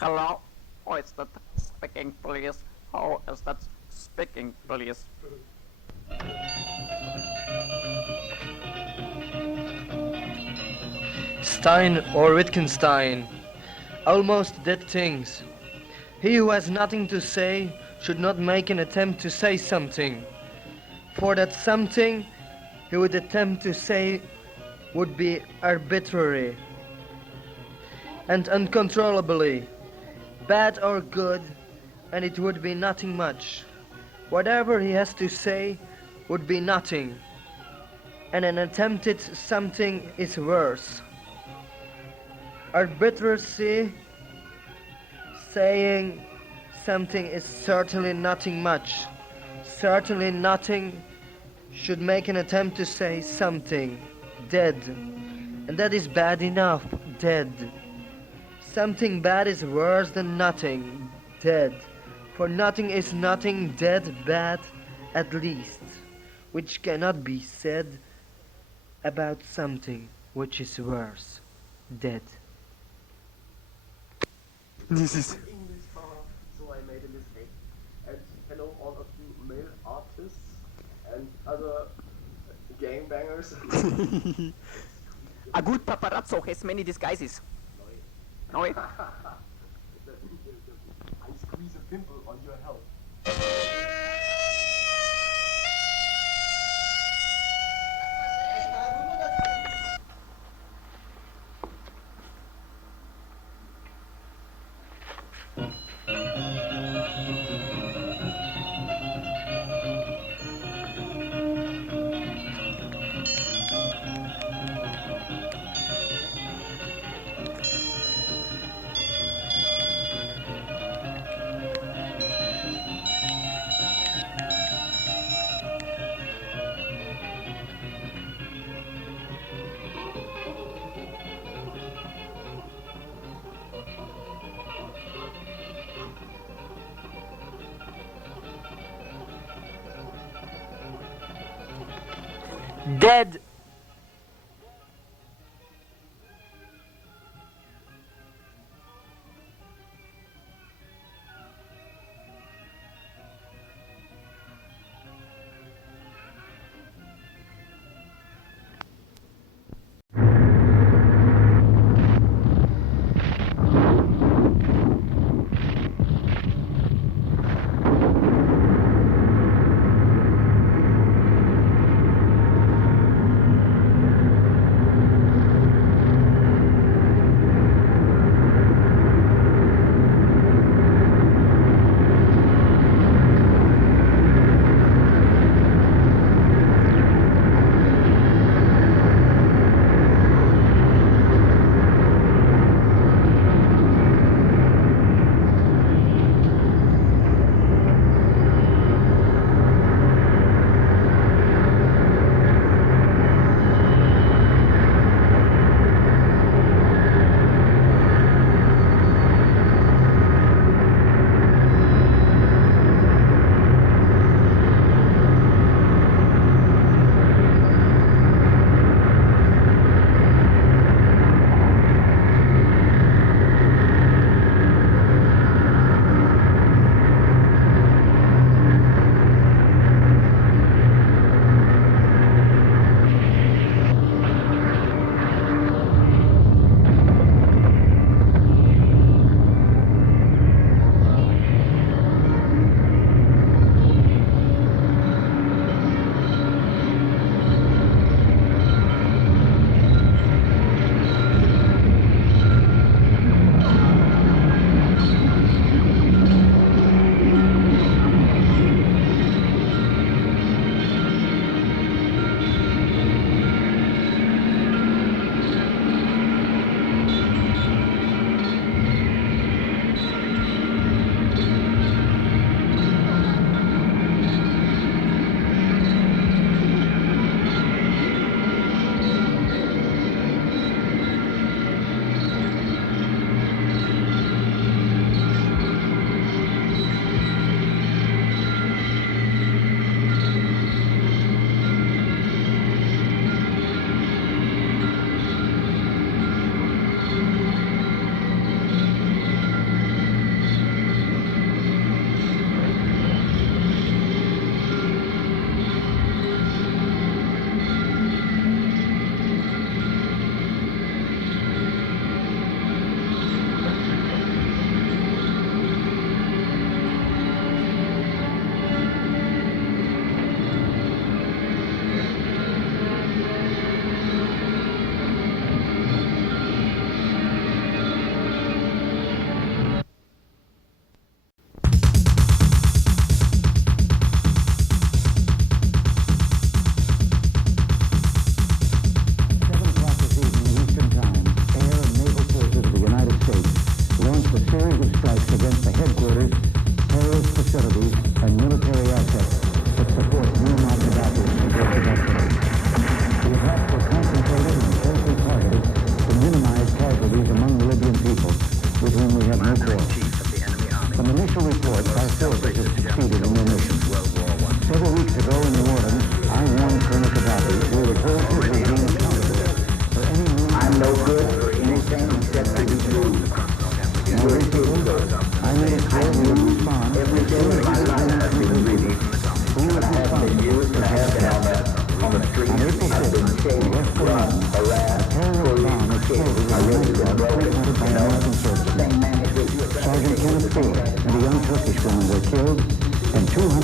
Hello? Who is that speaking, please? Who is that speaking, please? Stein or Wittgenstein, almost dead things. He who has nothing to say should not make an attempt to say something, for that something he would attempt to say would be arbitrary and uncontrollably, bad or good, and it would be nothing much. Whatever he has to say would be nothing, and an attempted something is worse. Arbitrary saying something is certainly nothing much. Certainly nothing should make an attempt to say something. Dead. And that is bad enough. Dead. Something bad is worse than nothing. Dead. For nothing is nothing. Dead. Bad. At least. Which cannot be said about something which is worse. dead. This is... English, so I made a mistake. And hello all of you male artists and other gangbangers. A good paparazzo has many disguises. Minoy. I squeeze a pimple on your help. Dead.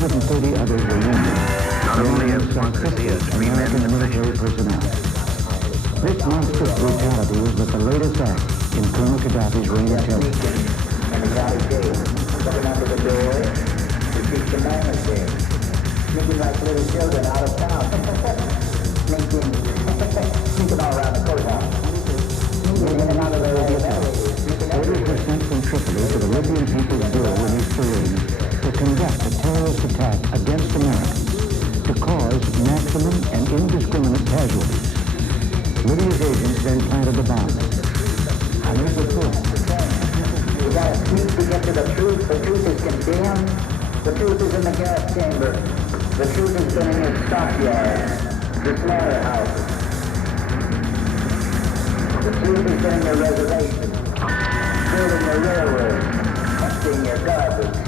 130 others were wounded. Not only have democracy as free men American in the military personnel. This monstrous brutality was but the latest act in Colonel Gaddafi's reign of terror. And the county jail, looking under the door to keep the manners there. Sneaking like little children out of town. Sneaking all around the courthouse. Sneaking in and out of the Orders were sent from Tripoli to the Libyan People's Bureau in East Turin to conduct a terrorist attack against Americans to cause maximum and indiscriminate casualties. Libya's agents then planted the bomb. And here's the truth. We gotta sneak to get to the truth. The truth is condemned. The truth is in the gas chamber. The truth has been in your stockyards, the slaughterhouses. The truth has been in your reservations, building your railroads, emptying your garbage.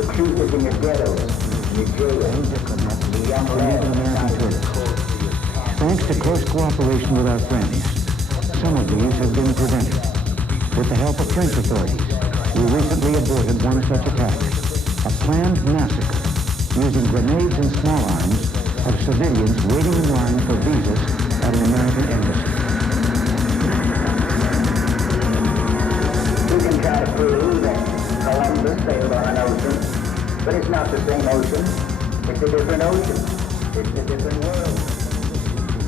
The truth is in your ghettos, your jails, the young lads. Thanks to close cooperation with our friends, some of these have been prevented. With the help of French authorities, we recently aborted one such attack, a planned massacre using grenades and small arms of civilians waiting in line for visas at an American embassy. You can try to prove that Columbus sailed on an ocean, but it's not the same ocean. It's a different ocean. It's a different world.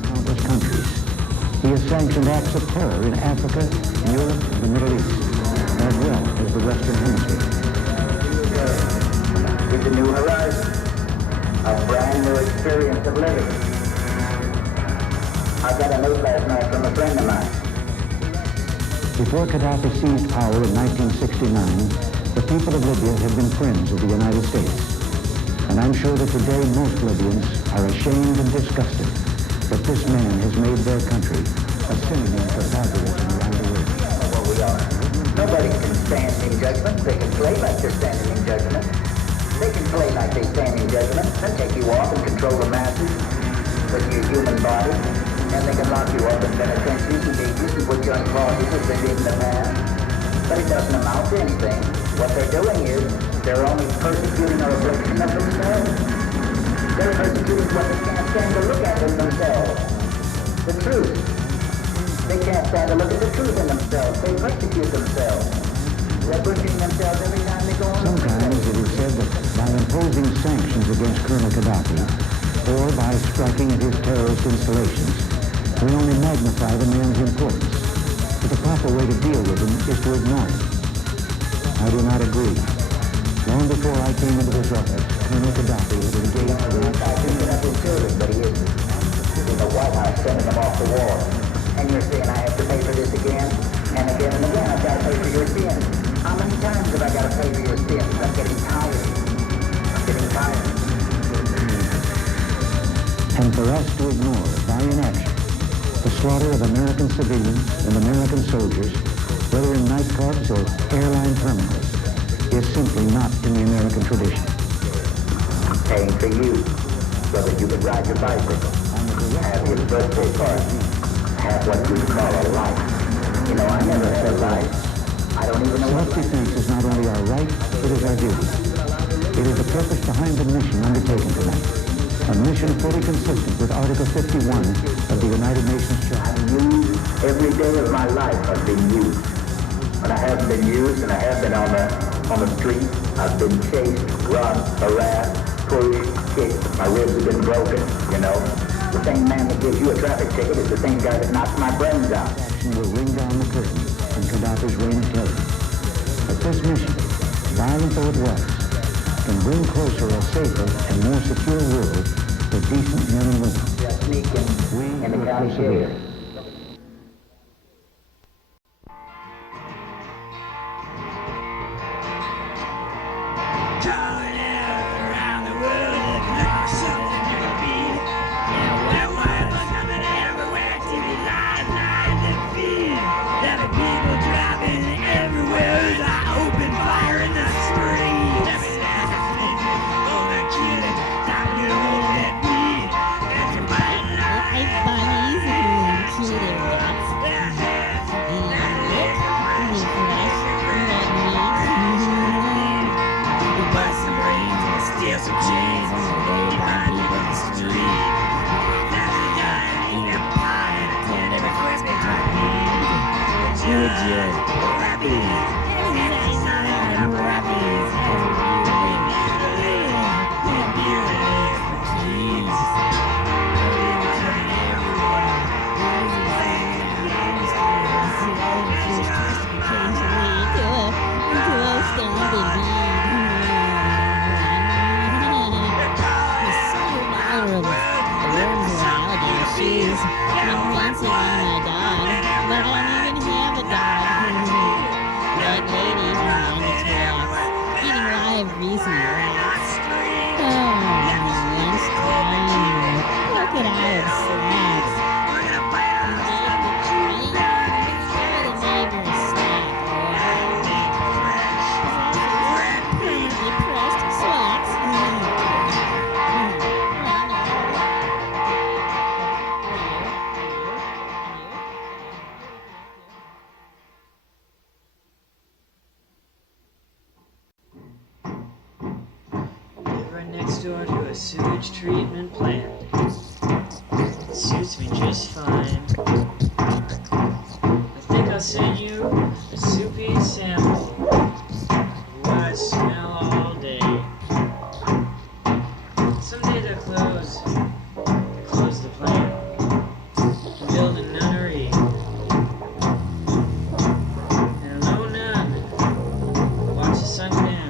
Countless countries. He has sanctioned acts of terror in Africa, Europe, the Middle East, as well as the Western Hemisphere. It's a new horizon, a brand new experience of living. I got a note last night from a friend of mine. Before Gaddafi seized power in 1969, the people of Libya had been friends of the United States. And I'm sure that today most Libyans are ashamed and disgusted that this man has made their country a synonym for barbarism around the world. What we are. Nobody can stand in judgment. They can play like they're standing in judgment. They can play like they stand in judgment and take you off and control the masses with your human body. And they can lock you up in penitentiaries and cages and put you on crosses as they did in the past. But it doesn't amount to anything. What they're doing is they're only persecuting a reflection of themselves. They're persecuting what they can't stand to look at in themselves. The truth. They can't stand to look at the truth in themselves. They persecute themselves. They're pushing themselves every time they go on. Sometimes it is said that by imposing sanctions against Colonel Gaddafi, or by striking at his terrorist installations, we only magnify the man's importance. But the proper way to deal with him is to ignore him. I do not agree. Long before I came into this office, Colonel Gaddafi was engaged with I picked up his children, but he isn't. He's in the White House sending them off the war. And you're saying I have to pay for this again and again and again. I've got to pay for your sins. How many times have I got to pay for your sins? I'm getting tired. I'm getting tired. and for us to ignore by inaction the slaughter of American civilians and American soldiers, whether in nightclubs or airline terminals, is simply not in the American tradition. I'm paying for you so that you can ride your bicycle, have your birthday party, have what you call a life. You know, I never had a life. I don't even know what Self-defense is not only our right, it is our duty. It is the purpose behind the mission undertaken tonight. A mission fully consistent with Article 51 of the United Nations Charter. every day of my life I've been used. When I haven't been used and I have been on the street, I've been chased, run, harassed, pushed, kicked. My ribs have been broken, you know. The same man that gives you a traffic ticket is the same guy that knocks my brains out. Action will ring down the curtain on Gaddafi's reign of terror. But this mission, violent though it was, can bring closer a safer and more secure world for decent men and women. We will persevere. some cheese. They buy people in the street. Eat a pie and attend every Christmas party. Would you? I'm prancing on my dog, but I don't even have a dog. Like ladies and rats, eating live greasy rats. Oh, lunchtime. Look at our slacks. Permanently pressed slacks. Next door to a sewage treatment plant. It suits me just fine. I think I'll send you a soupy sample of what I smell all day. Someday they'll close the plant, build a nunnery. And a low nun watch the sun down.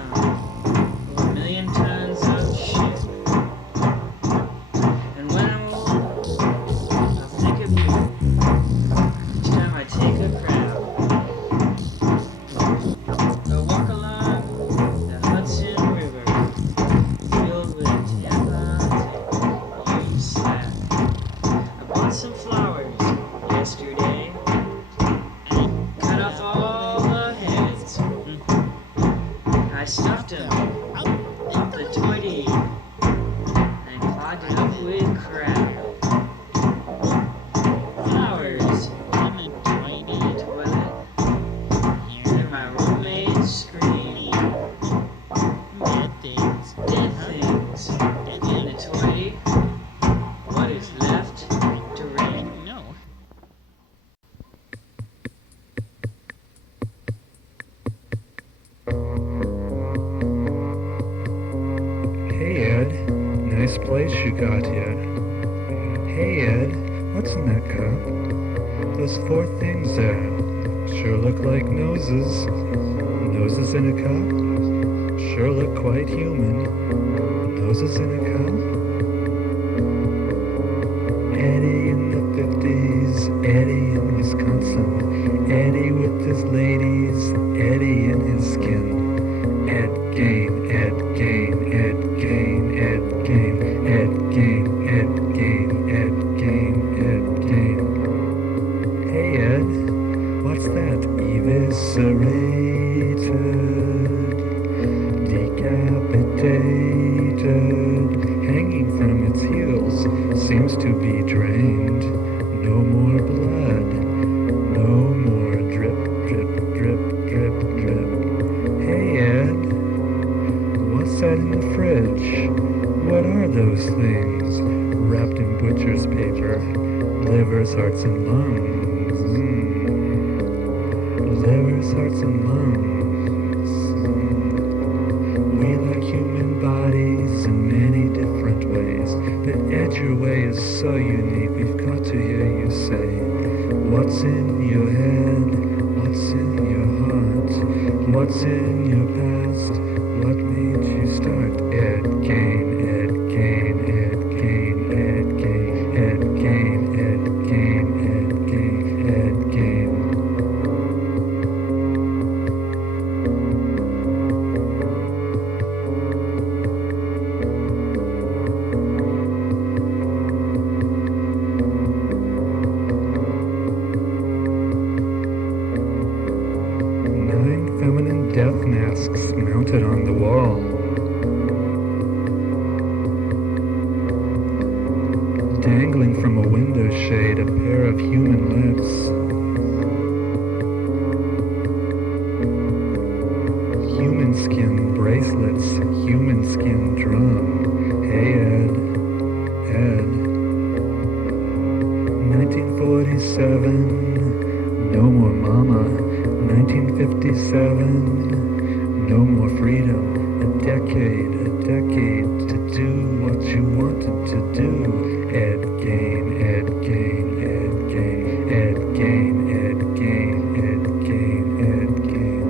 Place you got here. Hey Ed, what's in that cup? Those 4 things there sure look like noses. Noses in a cup? Sure look quite human. Noses in a cup? Eddie in the 50s, Eddie in Wisconsin, Eddie with his ladies, Eddie in his skin. Ed Gain, Ed Gain, Ed Gain, Ed Gain. Ed Gain, Ed Gain, Ed Gain, Ed Gain. Hey Ed, what's that? Eviscerated, decapitated, hanging from its heels, seems to be drained. No more blood, no more drip, drip, drip, drip, drip. Hey Ed, what's that in the fridge? What are those things, wrapped in butcher's paper? Livers, hearts, and lungs. Livers, hearts, and lungs. We like human bodies in many different ways, but Ed, your way is so unique. We've got to hear you say, what's in your head? What's in your heart? What's in your past? What made you start? Ed Gain. Death masks mounted on the wall. Dangling from a window shade, a pair of human lips. Human skin bracelets, human skin drums. 1957, no more mama. 1957, no more freedom. A decade to do what you wanted to do. Ed Gain, Ed Gain, Ed Gain, Ed Gain, Ed Gain, Ed Gain, Ed Gain.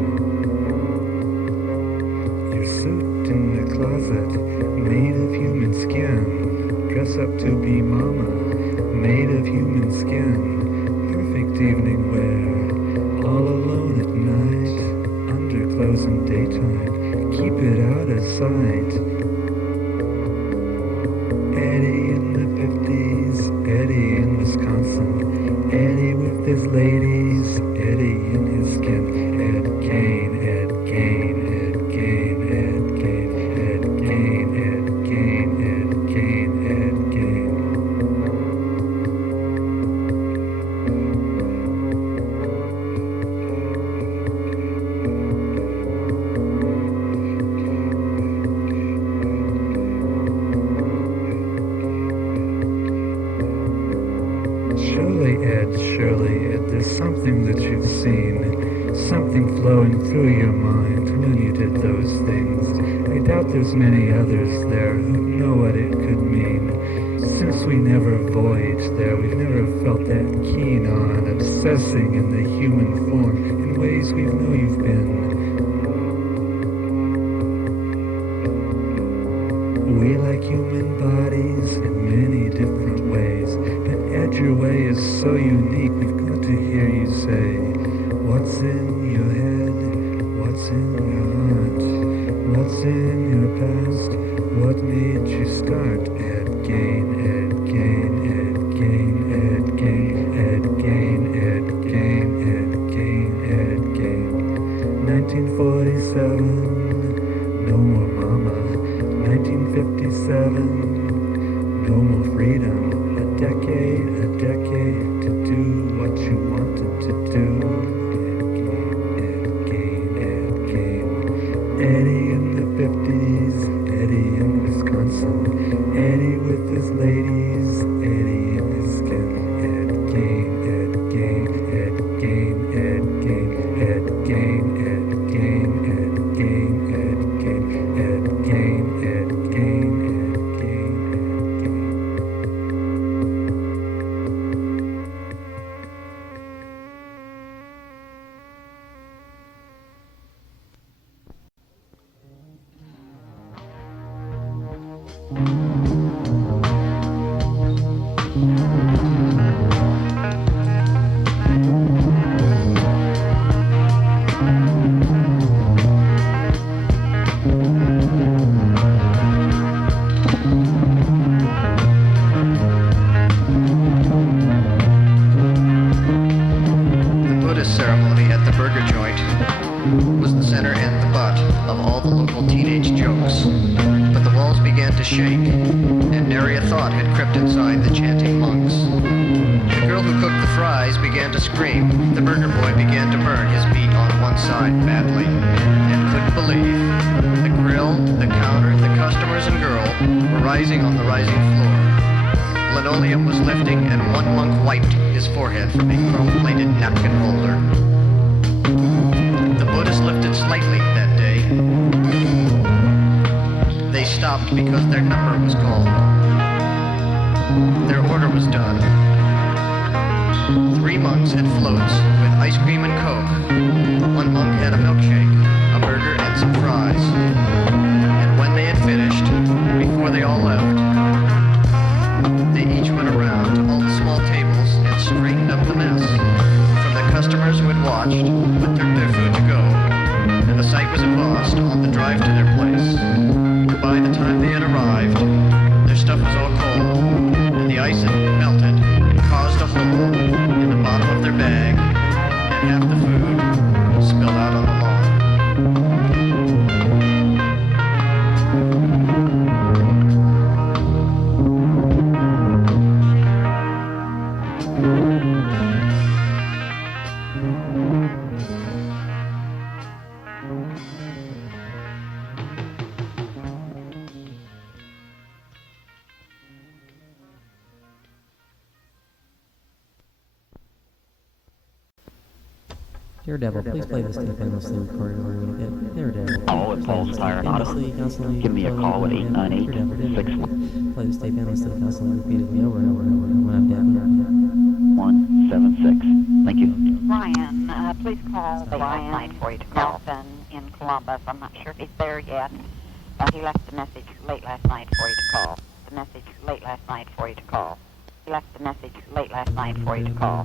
Your suit in the closet, made of human skin. Dress up to be mama, made of human skin. Perfect evening wear, all alone at night. Underclothes in daytime, keep it out of sight. Eddie in the 50s, Eddie in Wisconsin. Eddie with his ladies, Eddie in his skin. Ed Gain, Ed Gain, Ed Gain, Ed Gain, Ed Gain, Ed Gain, Ed Gain, Ed Gain. Surely, Ed, there's something that you've seen, something flowing through your mind when you did those things. I doubt there's many others there who know what it could mean. Since we never voyaged there, we've never felt that keen on obsessing in the human form in ways we know you've been. We like human bodies in many different ways, but Ed, your way is so unique, we've got to hear you say, what's in your head, what's in your heart, what's in your past, what made you start? Ed Gain, Ed Gain, Ed Gain, Ed Gain, Ed Gain, Ed Gain, Ed Gain, Ed Gain. 1947, no more mama. 1957, no more freedom. A decade to do what you wanted to do. Ed Gain, Ed Gain, Ed Gain. Eddie in the 50s, Eddie in Wisconsin. Eddie with his ladies, Eddie in his skin. Ed Gain, Ed Gain, Ed Gain, Ed Gain, Ed Gain, Ed Gain, Ed Gain, Ed Gain, Ed Gain, Ed Gain. Daredevil, please play this tape endlessly, recorded over and again. Daredevil. Oh, it falls fire endlessly, constantly. Give me a call at 898-61. Play this tape endlessly, constantly, repeatedly, over and over and over. When I'm dead. 176. Thank you. Ryan, please call the last night for you to call. Nelson in Columbus. I'm not sure if he's there yet. He left the message late last night for you to call. The message late last night for you to call. He left the message late last night for you to call.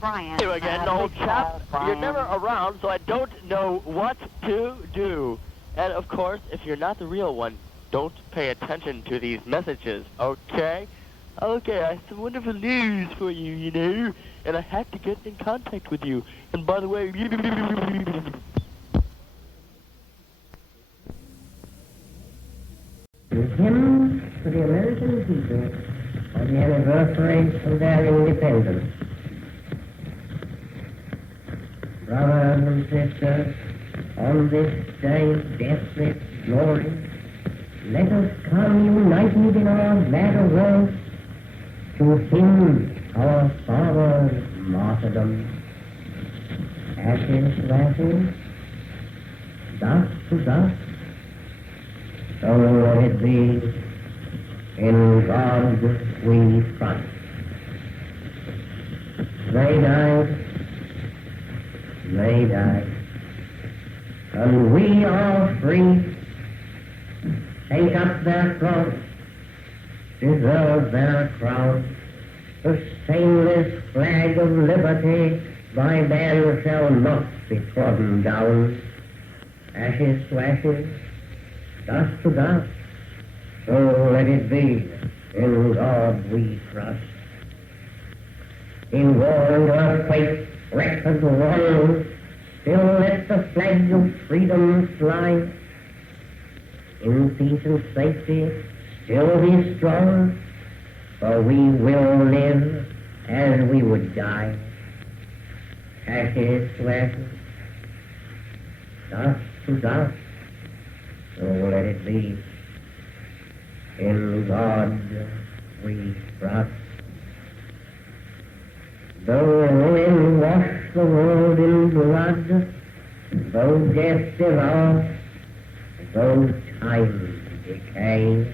Brian. You again, old chap. You're never around, so I don't know what to do. And of course, if you're not the real one, don't pay attention to these messages, okay? Okay, I have some wonderful news for you, you know, and I had to get in contact with you. And by the way... Hymn to the American people on the anniversary of their independence. Brothers and sisters, on this day of deathless glory, let us come united in our glad arose to hymn our father's martyrdom. Ashes to ashes, dust to dust, so let it be, in God we trust. They died, and we are free. Take up their cross, deserve their crown. The stainless flag of liberty by man shall not be trodden down. Ashes to ashes, dust to dust, so let it be, in God we trust. In war and earthquake, wreck and wrong, still let the flag of freedom fly. In peace and safety, still be strong, for we will live as we would die. Ashes to ashes, dust to dust, so let it be, in God we trust. Though ruin wash the world in blood, though death devour, though time decay,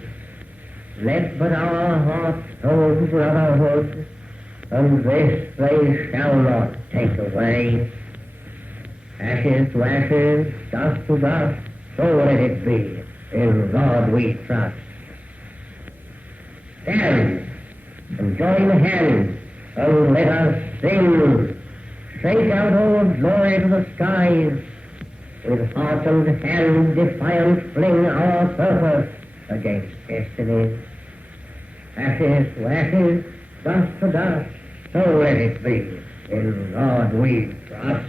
let but our hearts hold brotherhood, and this they shall not take away. Ashes to ashes, dust to dust, so let it be, in God we trust. Stand and join hands, and let us sing. Shake out all glory to the skies, with heart and hand defiant fling our purpose against destiny. Ashes to ashes, dust to dust, so let it be, in God we trust.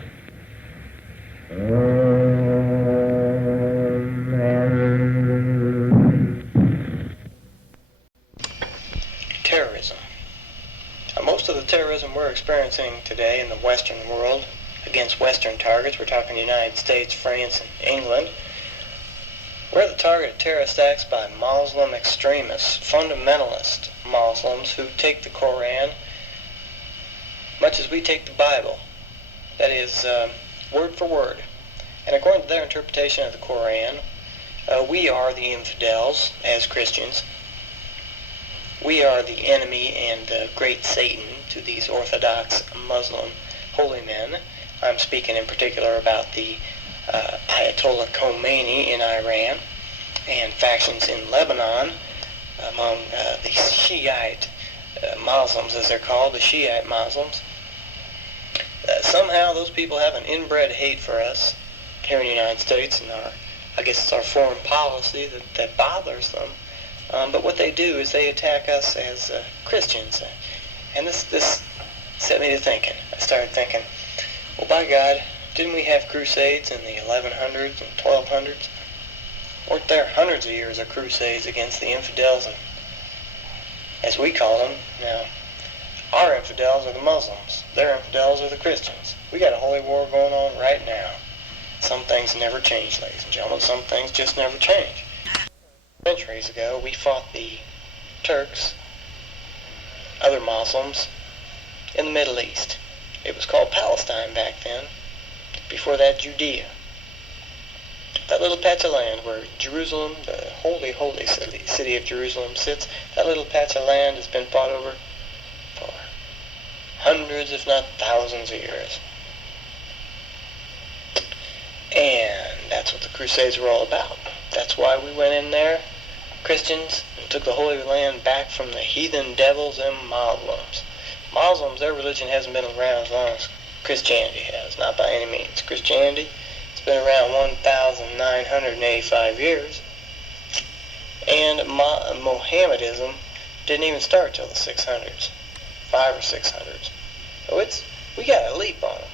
Terrorism. Most of the terrorism we're experiencing today in the Western world against Western targets, we're talking the United States, France, and England, we're the target of terrorist acts by Muslim extremists, fundamentalist Muslims who take the Koran much as we take the Bible. That is, word for word. And according to their interpretation of the Koran, we are the infidels as Christians. We are the enemy and great Satan to these Orthodox Muslim holy men. I'm speaking in particular about the Ayatollah Khomeini in Iran and factions in Lebanon among the Shiite Muslims, as they're called, the Shiite Muslims. Somehow those people have an inbred hate for us here in the United States, and I guess it's our foreign policy that bothers them. But what they do is they attack us as Christians. And this set me to thinking. I started thinking, well, by God, didn't we have crusades in the 1100s and 1200s? Weren't there hundreds of years of crusades against the infidels, and, as we call them? Now, our infidels are the Muslims. Their infidels are the Christians. We got a holy war going on right now. Some things never change, ladies and gentlemen. Some things just never change. Centuries ago, we fought the Turks, other Muslims, in the Middle East. It was called Palestine back then. Before that, Judea. That little patch of land where Jerusalem, the holy, holy city of Jerusalem sits, that little patch of land has been fought over for hundreds, if not thousands of years. And that's what the Crusades were all about. That's why we went in there, Christians, and took the Holy Land back from the heathen devils and Muslims. Muslims, their religion hasn't been around as long as Christianity has, not by any means. Christianity, it's been around 1,985 years. And Mohammedanism didn't even start till the 600s, 5 or 600s. So we got a leap on them.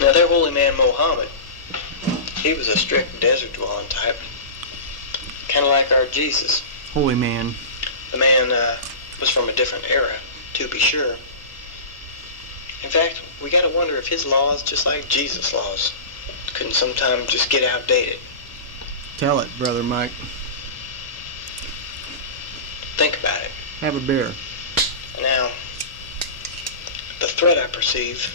Now their holy man Muhammad, he was a strict desert dwelling type, kind of like our Jesus. Holy man. The man was from a different era, to be sure. In fact, we got to wonder if his laws, just like Jesus' laws, couldn't sometime just get outdated. Tell it, Brother Mike. Think about it. Have a beer. Now, the threat I perceive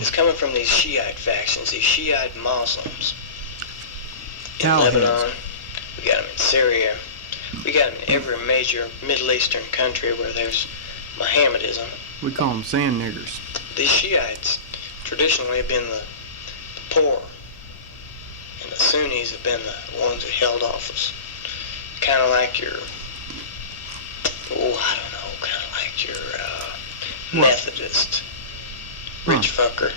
is coming from these Shiite factions, these Shiite Muslims. In Lebanon, we got them in Syria, we got them in every major Middle Eastern country where there's Mohammedanism. We call them sand niggers. These Shiites traditionally have been the poor, and the Sunnis have been the ones who held office. Kind of like your, Methodist rich fucker,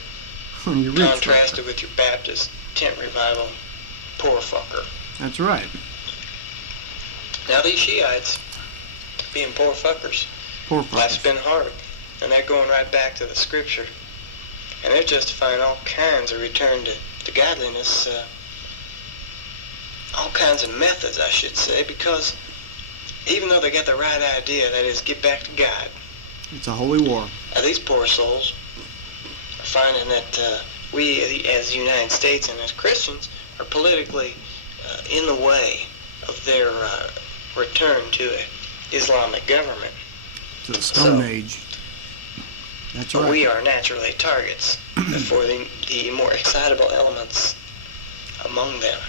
contrasted with your Baptist tent revival poor fucker. That's right. Now these Shiites, being poor fuckers, life's been hard, and they're going right back to the scripture, and they're justifying all kinds of return to godliness, all kinds of methods, I should say, because even though they got the right idea, that is, get back to God, it's a holy war. These poor souls are finding that we, as the United States and as Christians, are politically in the way of their return to an Islamic government. To the Stone Age. That's right. We are naturally targets for the more excitable elements among them.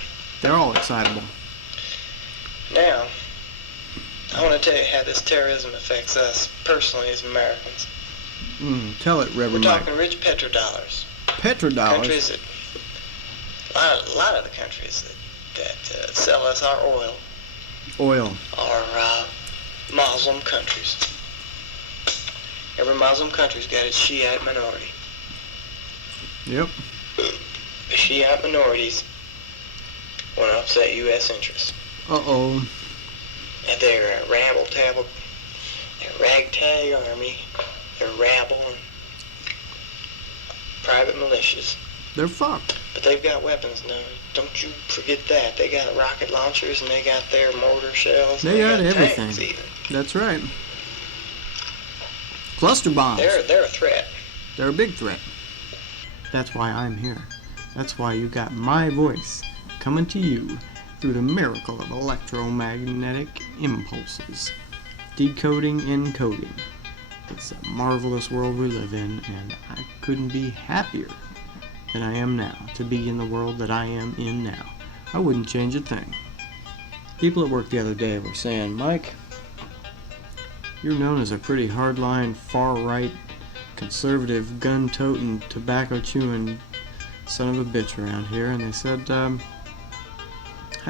They're all excitable. Now, I want to tell you how this terrorism affects us personally as Americans. Tell it, Reverend We're Mike. talking rich petrodollars. Petrodollars? Countries that, a lot of the countries that sell us our oil. Are Muslim countries. Every Muslim country's got its Shiite minority. Yep. The Shiite minorities want to upset U.S. interests. Uh-oh. And they're a rabble-tabble, they're a ragtag army, they're rabble and private militias. They're fucked. But they've got weapons now. Don't you forget that. They got rocket launchers and they got their mortar shells. They got everything. Tanks even. That's right. Cluster bombs. They're a threat. They're a big threat. That's why I'm here. That's why you got my voice coming to you through the miracle of electromagnetic impulses. Decoding, encoding. It's a marvelous world we live in, and I couldn't be happier than I am now to be in the world that I am in now. I wouldn't change a thing. People at work the other day were saying, Mike, you're known as a pretty hardline, far-right, conservative, gun-toting, tobacco-chewing son of a bitch around here. And they said, how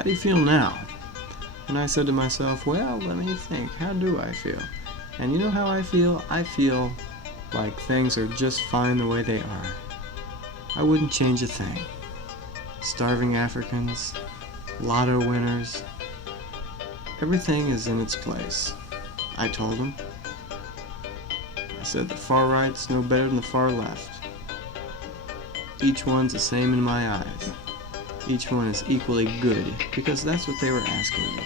do you feel now? And I said to myself, well, let me think. How do I feel? And you know how I feel? I feel like things are just fine the way they are. I wouldn't change a thing. Starving Africans, lotto winners, everything is in its place. I told him. I said the far right's no better than the far left. Each one's the same in my eyes. Each one is equally good, because that's what they were asking me.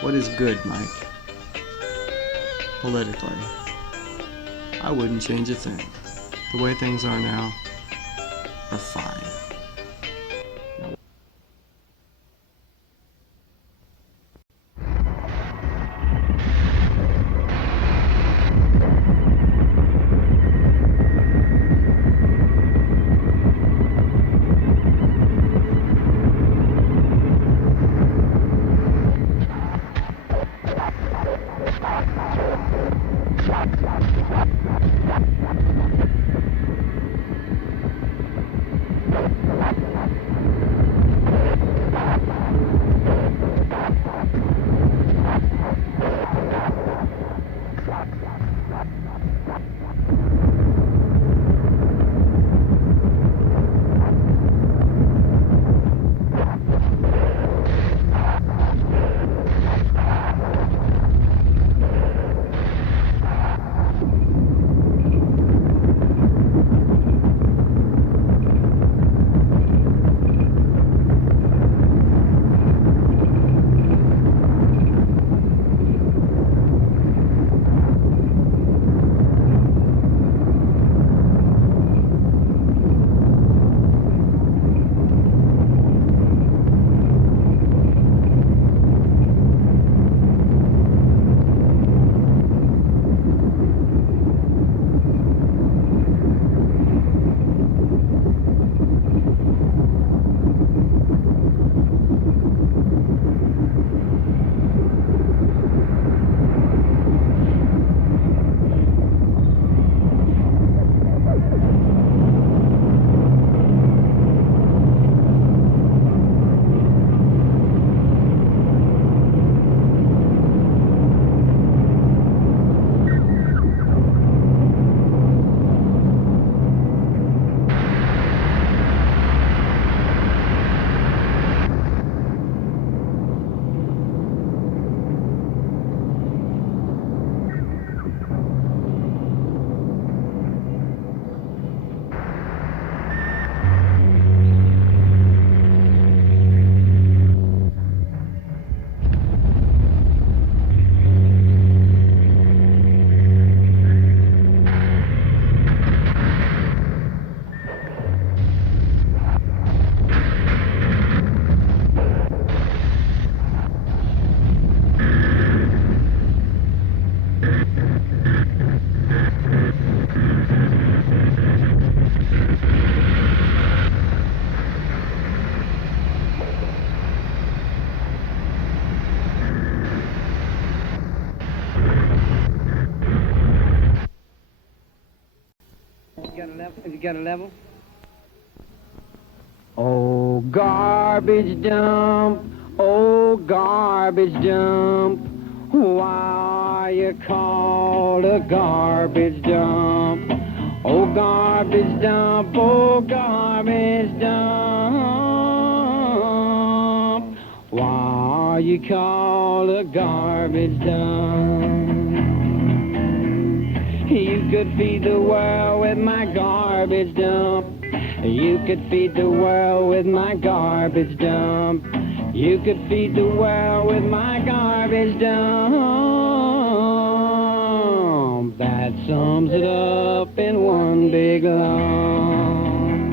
What is good, Mike? Politically. I wouldn't change a thing. The way things are now are fine. Have you got a level? Oh, garbage dump. Oh, garbage dump. Why you called a garbage dump? Oh, garbage dump. Oh, garbage dump. Why you called a garbage dump? You could feed the world with my garbage dump. You could feed the world with my garbage dump. You could feed the world with my garbage dump. That sums it up in one big lump.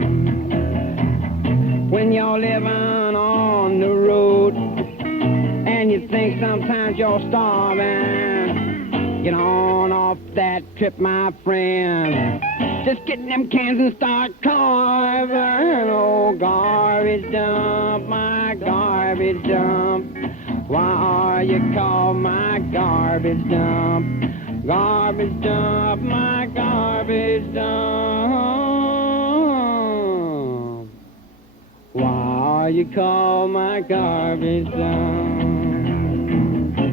When you're living on the road and you think sometimes you're starving, get on off that trip, my friend. Just get in them cans and start carving. Oh, garbage dump, my garbage dump. Why are you called my garbage dump? Garbage dump, my garbage dump. Why are you called my garbage dump?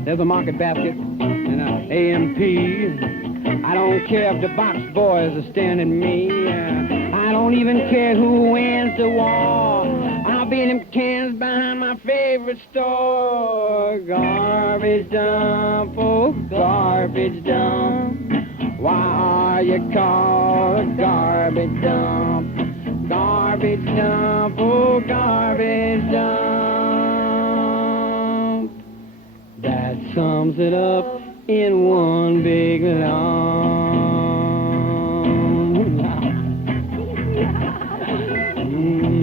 There's a market basket and an AMP. I don't care if the box boys are standing me. I don't even care who wins the war. I'll be in them cans behind my favorite store. Garbage dump, oh garbage dump. Why are you called a garbage dump? Garbage dump, oh garbage dump. That sums it up in one big lump.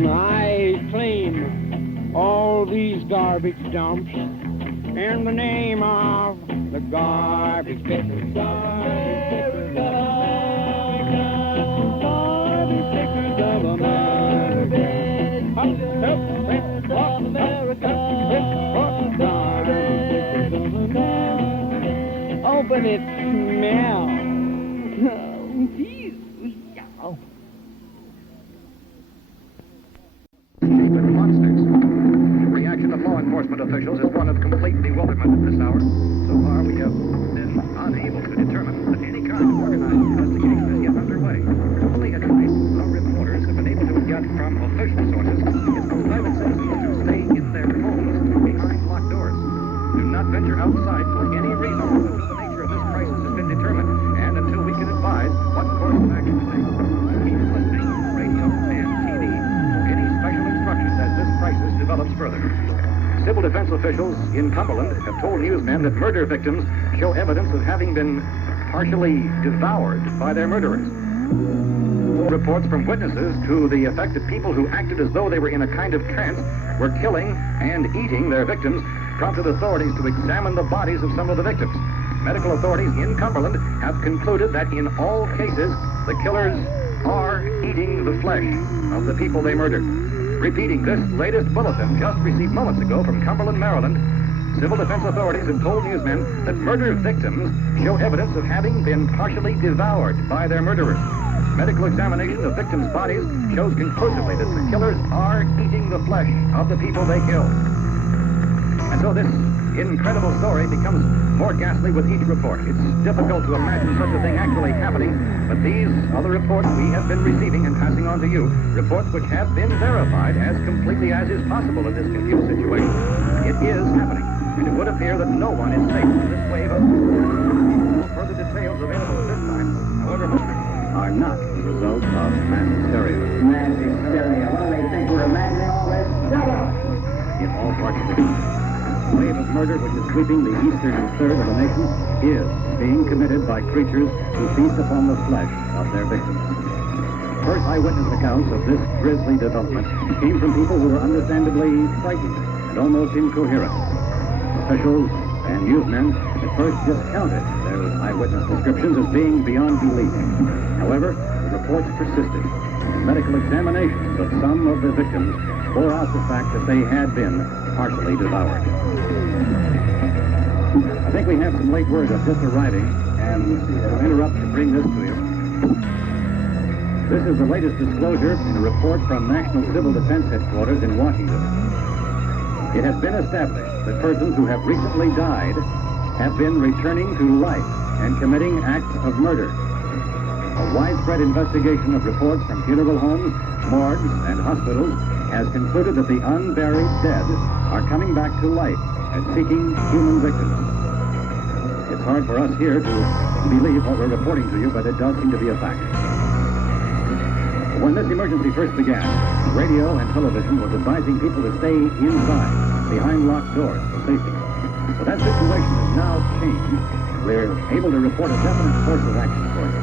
I claim all these garbage dumps in the name of the garbage pickers. Garbage pickers of America. Open it, smell. With monsters. The reaction of law enforcement officials is one of complete bewilderment at this hour. So far, we have been unable to determine that any kind of organized investigation is yet underway. Only anyway, some reporters have been able to get from official sources is for private citizens to stay in their homes behind locked doors. Do not venture outside for any reason until the nature of this crisis has been determined and until we can advise what course of action to take. Keep listening to radio and TV for any special instructions as this crisis develops further. Civil defense officials in Cumberland have told newsmen that murder victims show evidence of having been partially devoured by their murderers. Reports from witnesses to the effect that people who acted as though they were in a kind of trance were killing and eating their victims prompted authorities to examine the bodies of some of the victims. Medical authorities in Cumberland have concluded that in all cases, the killers are eating the flesh of the people they murdered. Repeating this latest bulletin just received moments ago from Cumberland, Maryland, civil defense authorities have told newsmen that murder victims show evidence of having been partially devoured by their murderers. Medical examination of victims' bodies shows conclusively that the killers are eating the flesh of the people they killed. And so this incredible story becomes more ghastly with each report. It's difficult to imagine such a thing actually happening, but these are the reports we have been receiving and passing on to you, reports which have been verified as completely as is possible in this confused situation. It is happening, and it would appear that no one is safe from this wave of... No further details available at this time, however, are not the result of mass hysteria. Mass hysteria. What do they think we're imagining all this? Shut up! In all parts of the country, the wave of murder which is sweeping the eastern third of the nation is being committed by creatures who feast upon the flesh of their victims. First eyewitness accounts of this grisly development came from people who were understandably frightened and almost incoherent. Officials and newsmen at first discounted their eyewitness descriptions as being beyond belief. However, the reports persisted, and medical examinations of some of the victims bore out the fact that they had been partially devoured. I think we have some late word of just arriving, and we'll interrupt to bring this to you. This is the latest disclosure in a report from National Civil Defense Headquarters in Washington. It has been established that persons who have recently died have been returning to life and committing acts of murder. A widespread investigation of reports from funeral homes, morgues, and hospitals has concluded that the unburied dead are coming back to life and seeking human victims. It's hard for us here to believe what we're reporting to you, but it does seem to be a fact. When this emergency first began, radio and television was advising people to stay inside, behind locked doors for safety. But that situation has now changed. We're able to report a definite course of action for you.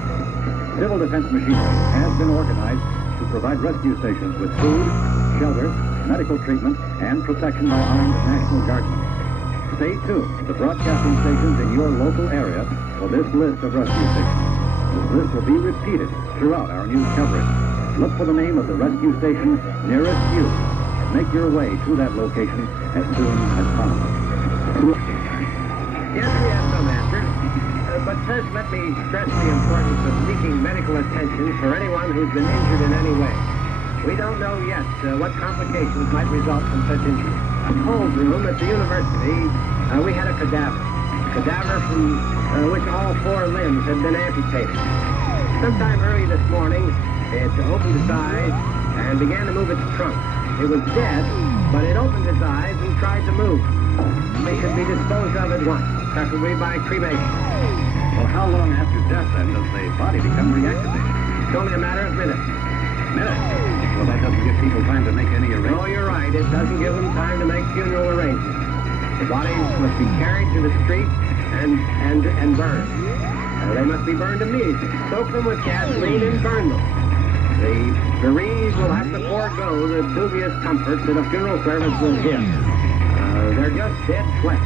Civil defense machinery has been organized to provide rescue stations with food, shelter, medical treatment, and protection by armed National Guardsmen. Stay tuned to the broadcasting stations in your local area for this list of rescue stations. This list will be repeated throughout our news coverage. Look for the name of the rescue station nearest you and make your way to that location as soon as possible. Yes, we have some answers. But first, let me stress the importance of seeking medical attention for anyone who's been injured in any way. We don't know yet what complications might result from such injury. A cold room at the university, we had a cadaver from which all 4 limbs had been amputated. Sometime early this morning, it opened its eyes and began to move its trunk. It was dead, but it opened its eyes and tried to move. They should be disposed of at once, preferably by cremation. Well, how long after death, then, does the body become reactivated? It's only a matter of minutes. Minutes? Well, that doesn't give people time to make any arrangements. Oh, you're right. It doesn't give them time to make funeral arrangements. The bodies must be carried to the street and burned. They must be burned immediately. Soak them with gasoline and burn them. The bereaved will have to forego the dubious comforts that a funeral service will give. They're just dead flesh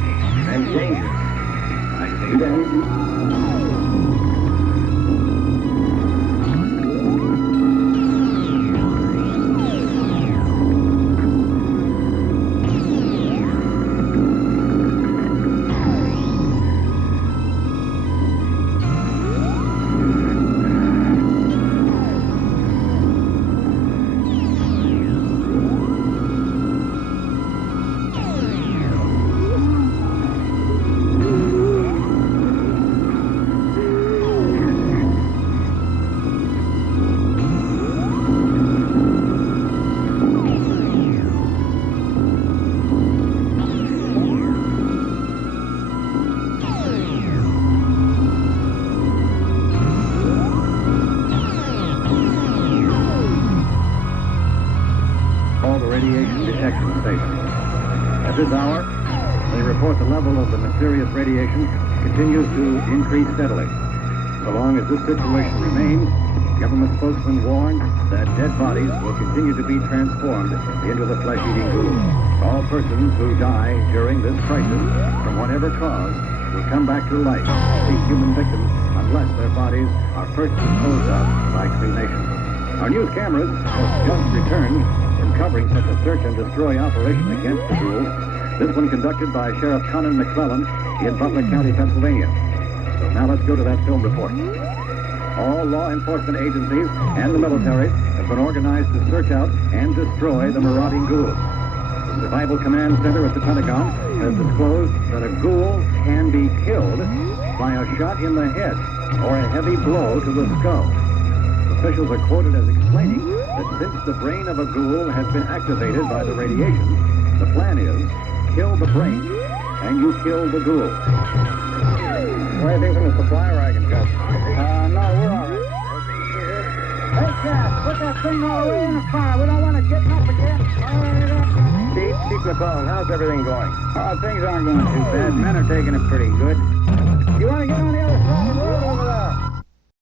and dangerous. I see. This hour, they report the level of the mysterious radiation continues to increase steadily. So long as this situation remains, government spokesmen warned that dead bodies will continue to be transformed into the flesh-eating ghouls. All persons who die during this crisis, from whatever cause, will come back to life and seek human victims unless their bodies are first disposed of by cremation. Our news cameras have just returned from covering such a search and destroy operation against the ghouls. This one conducted by Sheriff Conan McClellan in Butler County, Pennsylvania. So now let's go to that film report. All law enforcement agencies and the military have been organized to search out and destroy the marauding ghouls. The Survival Command Center at the Pentagon has disclosed that a ghoul can be killed by a shot in the head or a heavy blow to the skull. Officials are quoted as explaining that since the brain of a ghoul has been activated by the radiation, the plan is kill the brain and you kill the ghoul. What do you think from the supply wagon, Gus? No, we're all right. Hey, Gus, put that thing all the way in the fire. We don't want to get up again. Chief McClellan, how's everything going? Things aren't going too bad. Men are taking it pretty good. You want to get on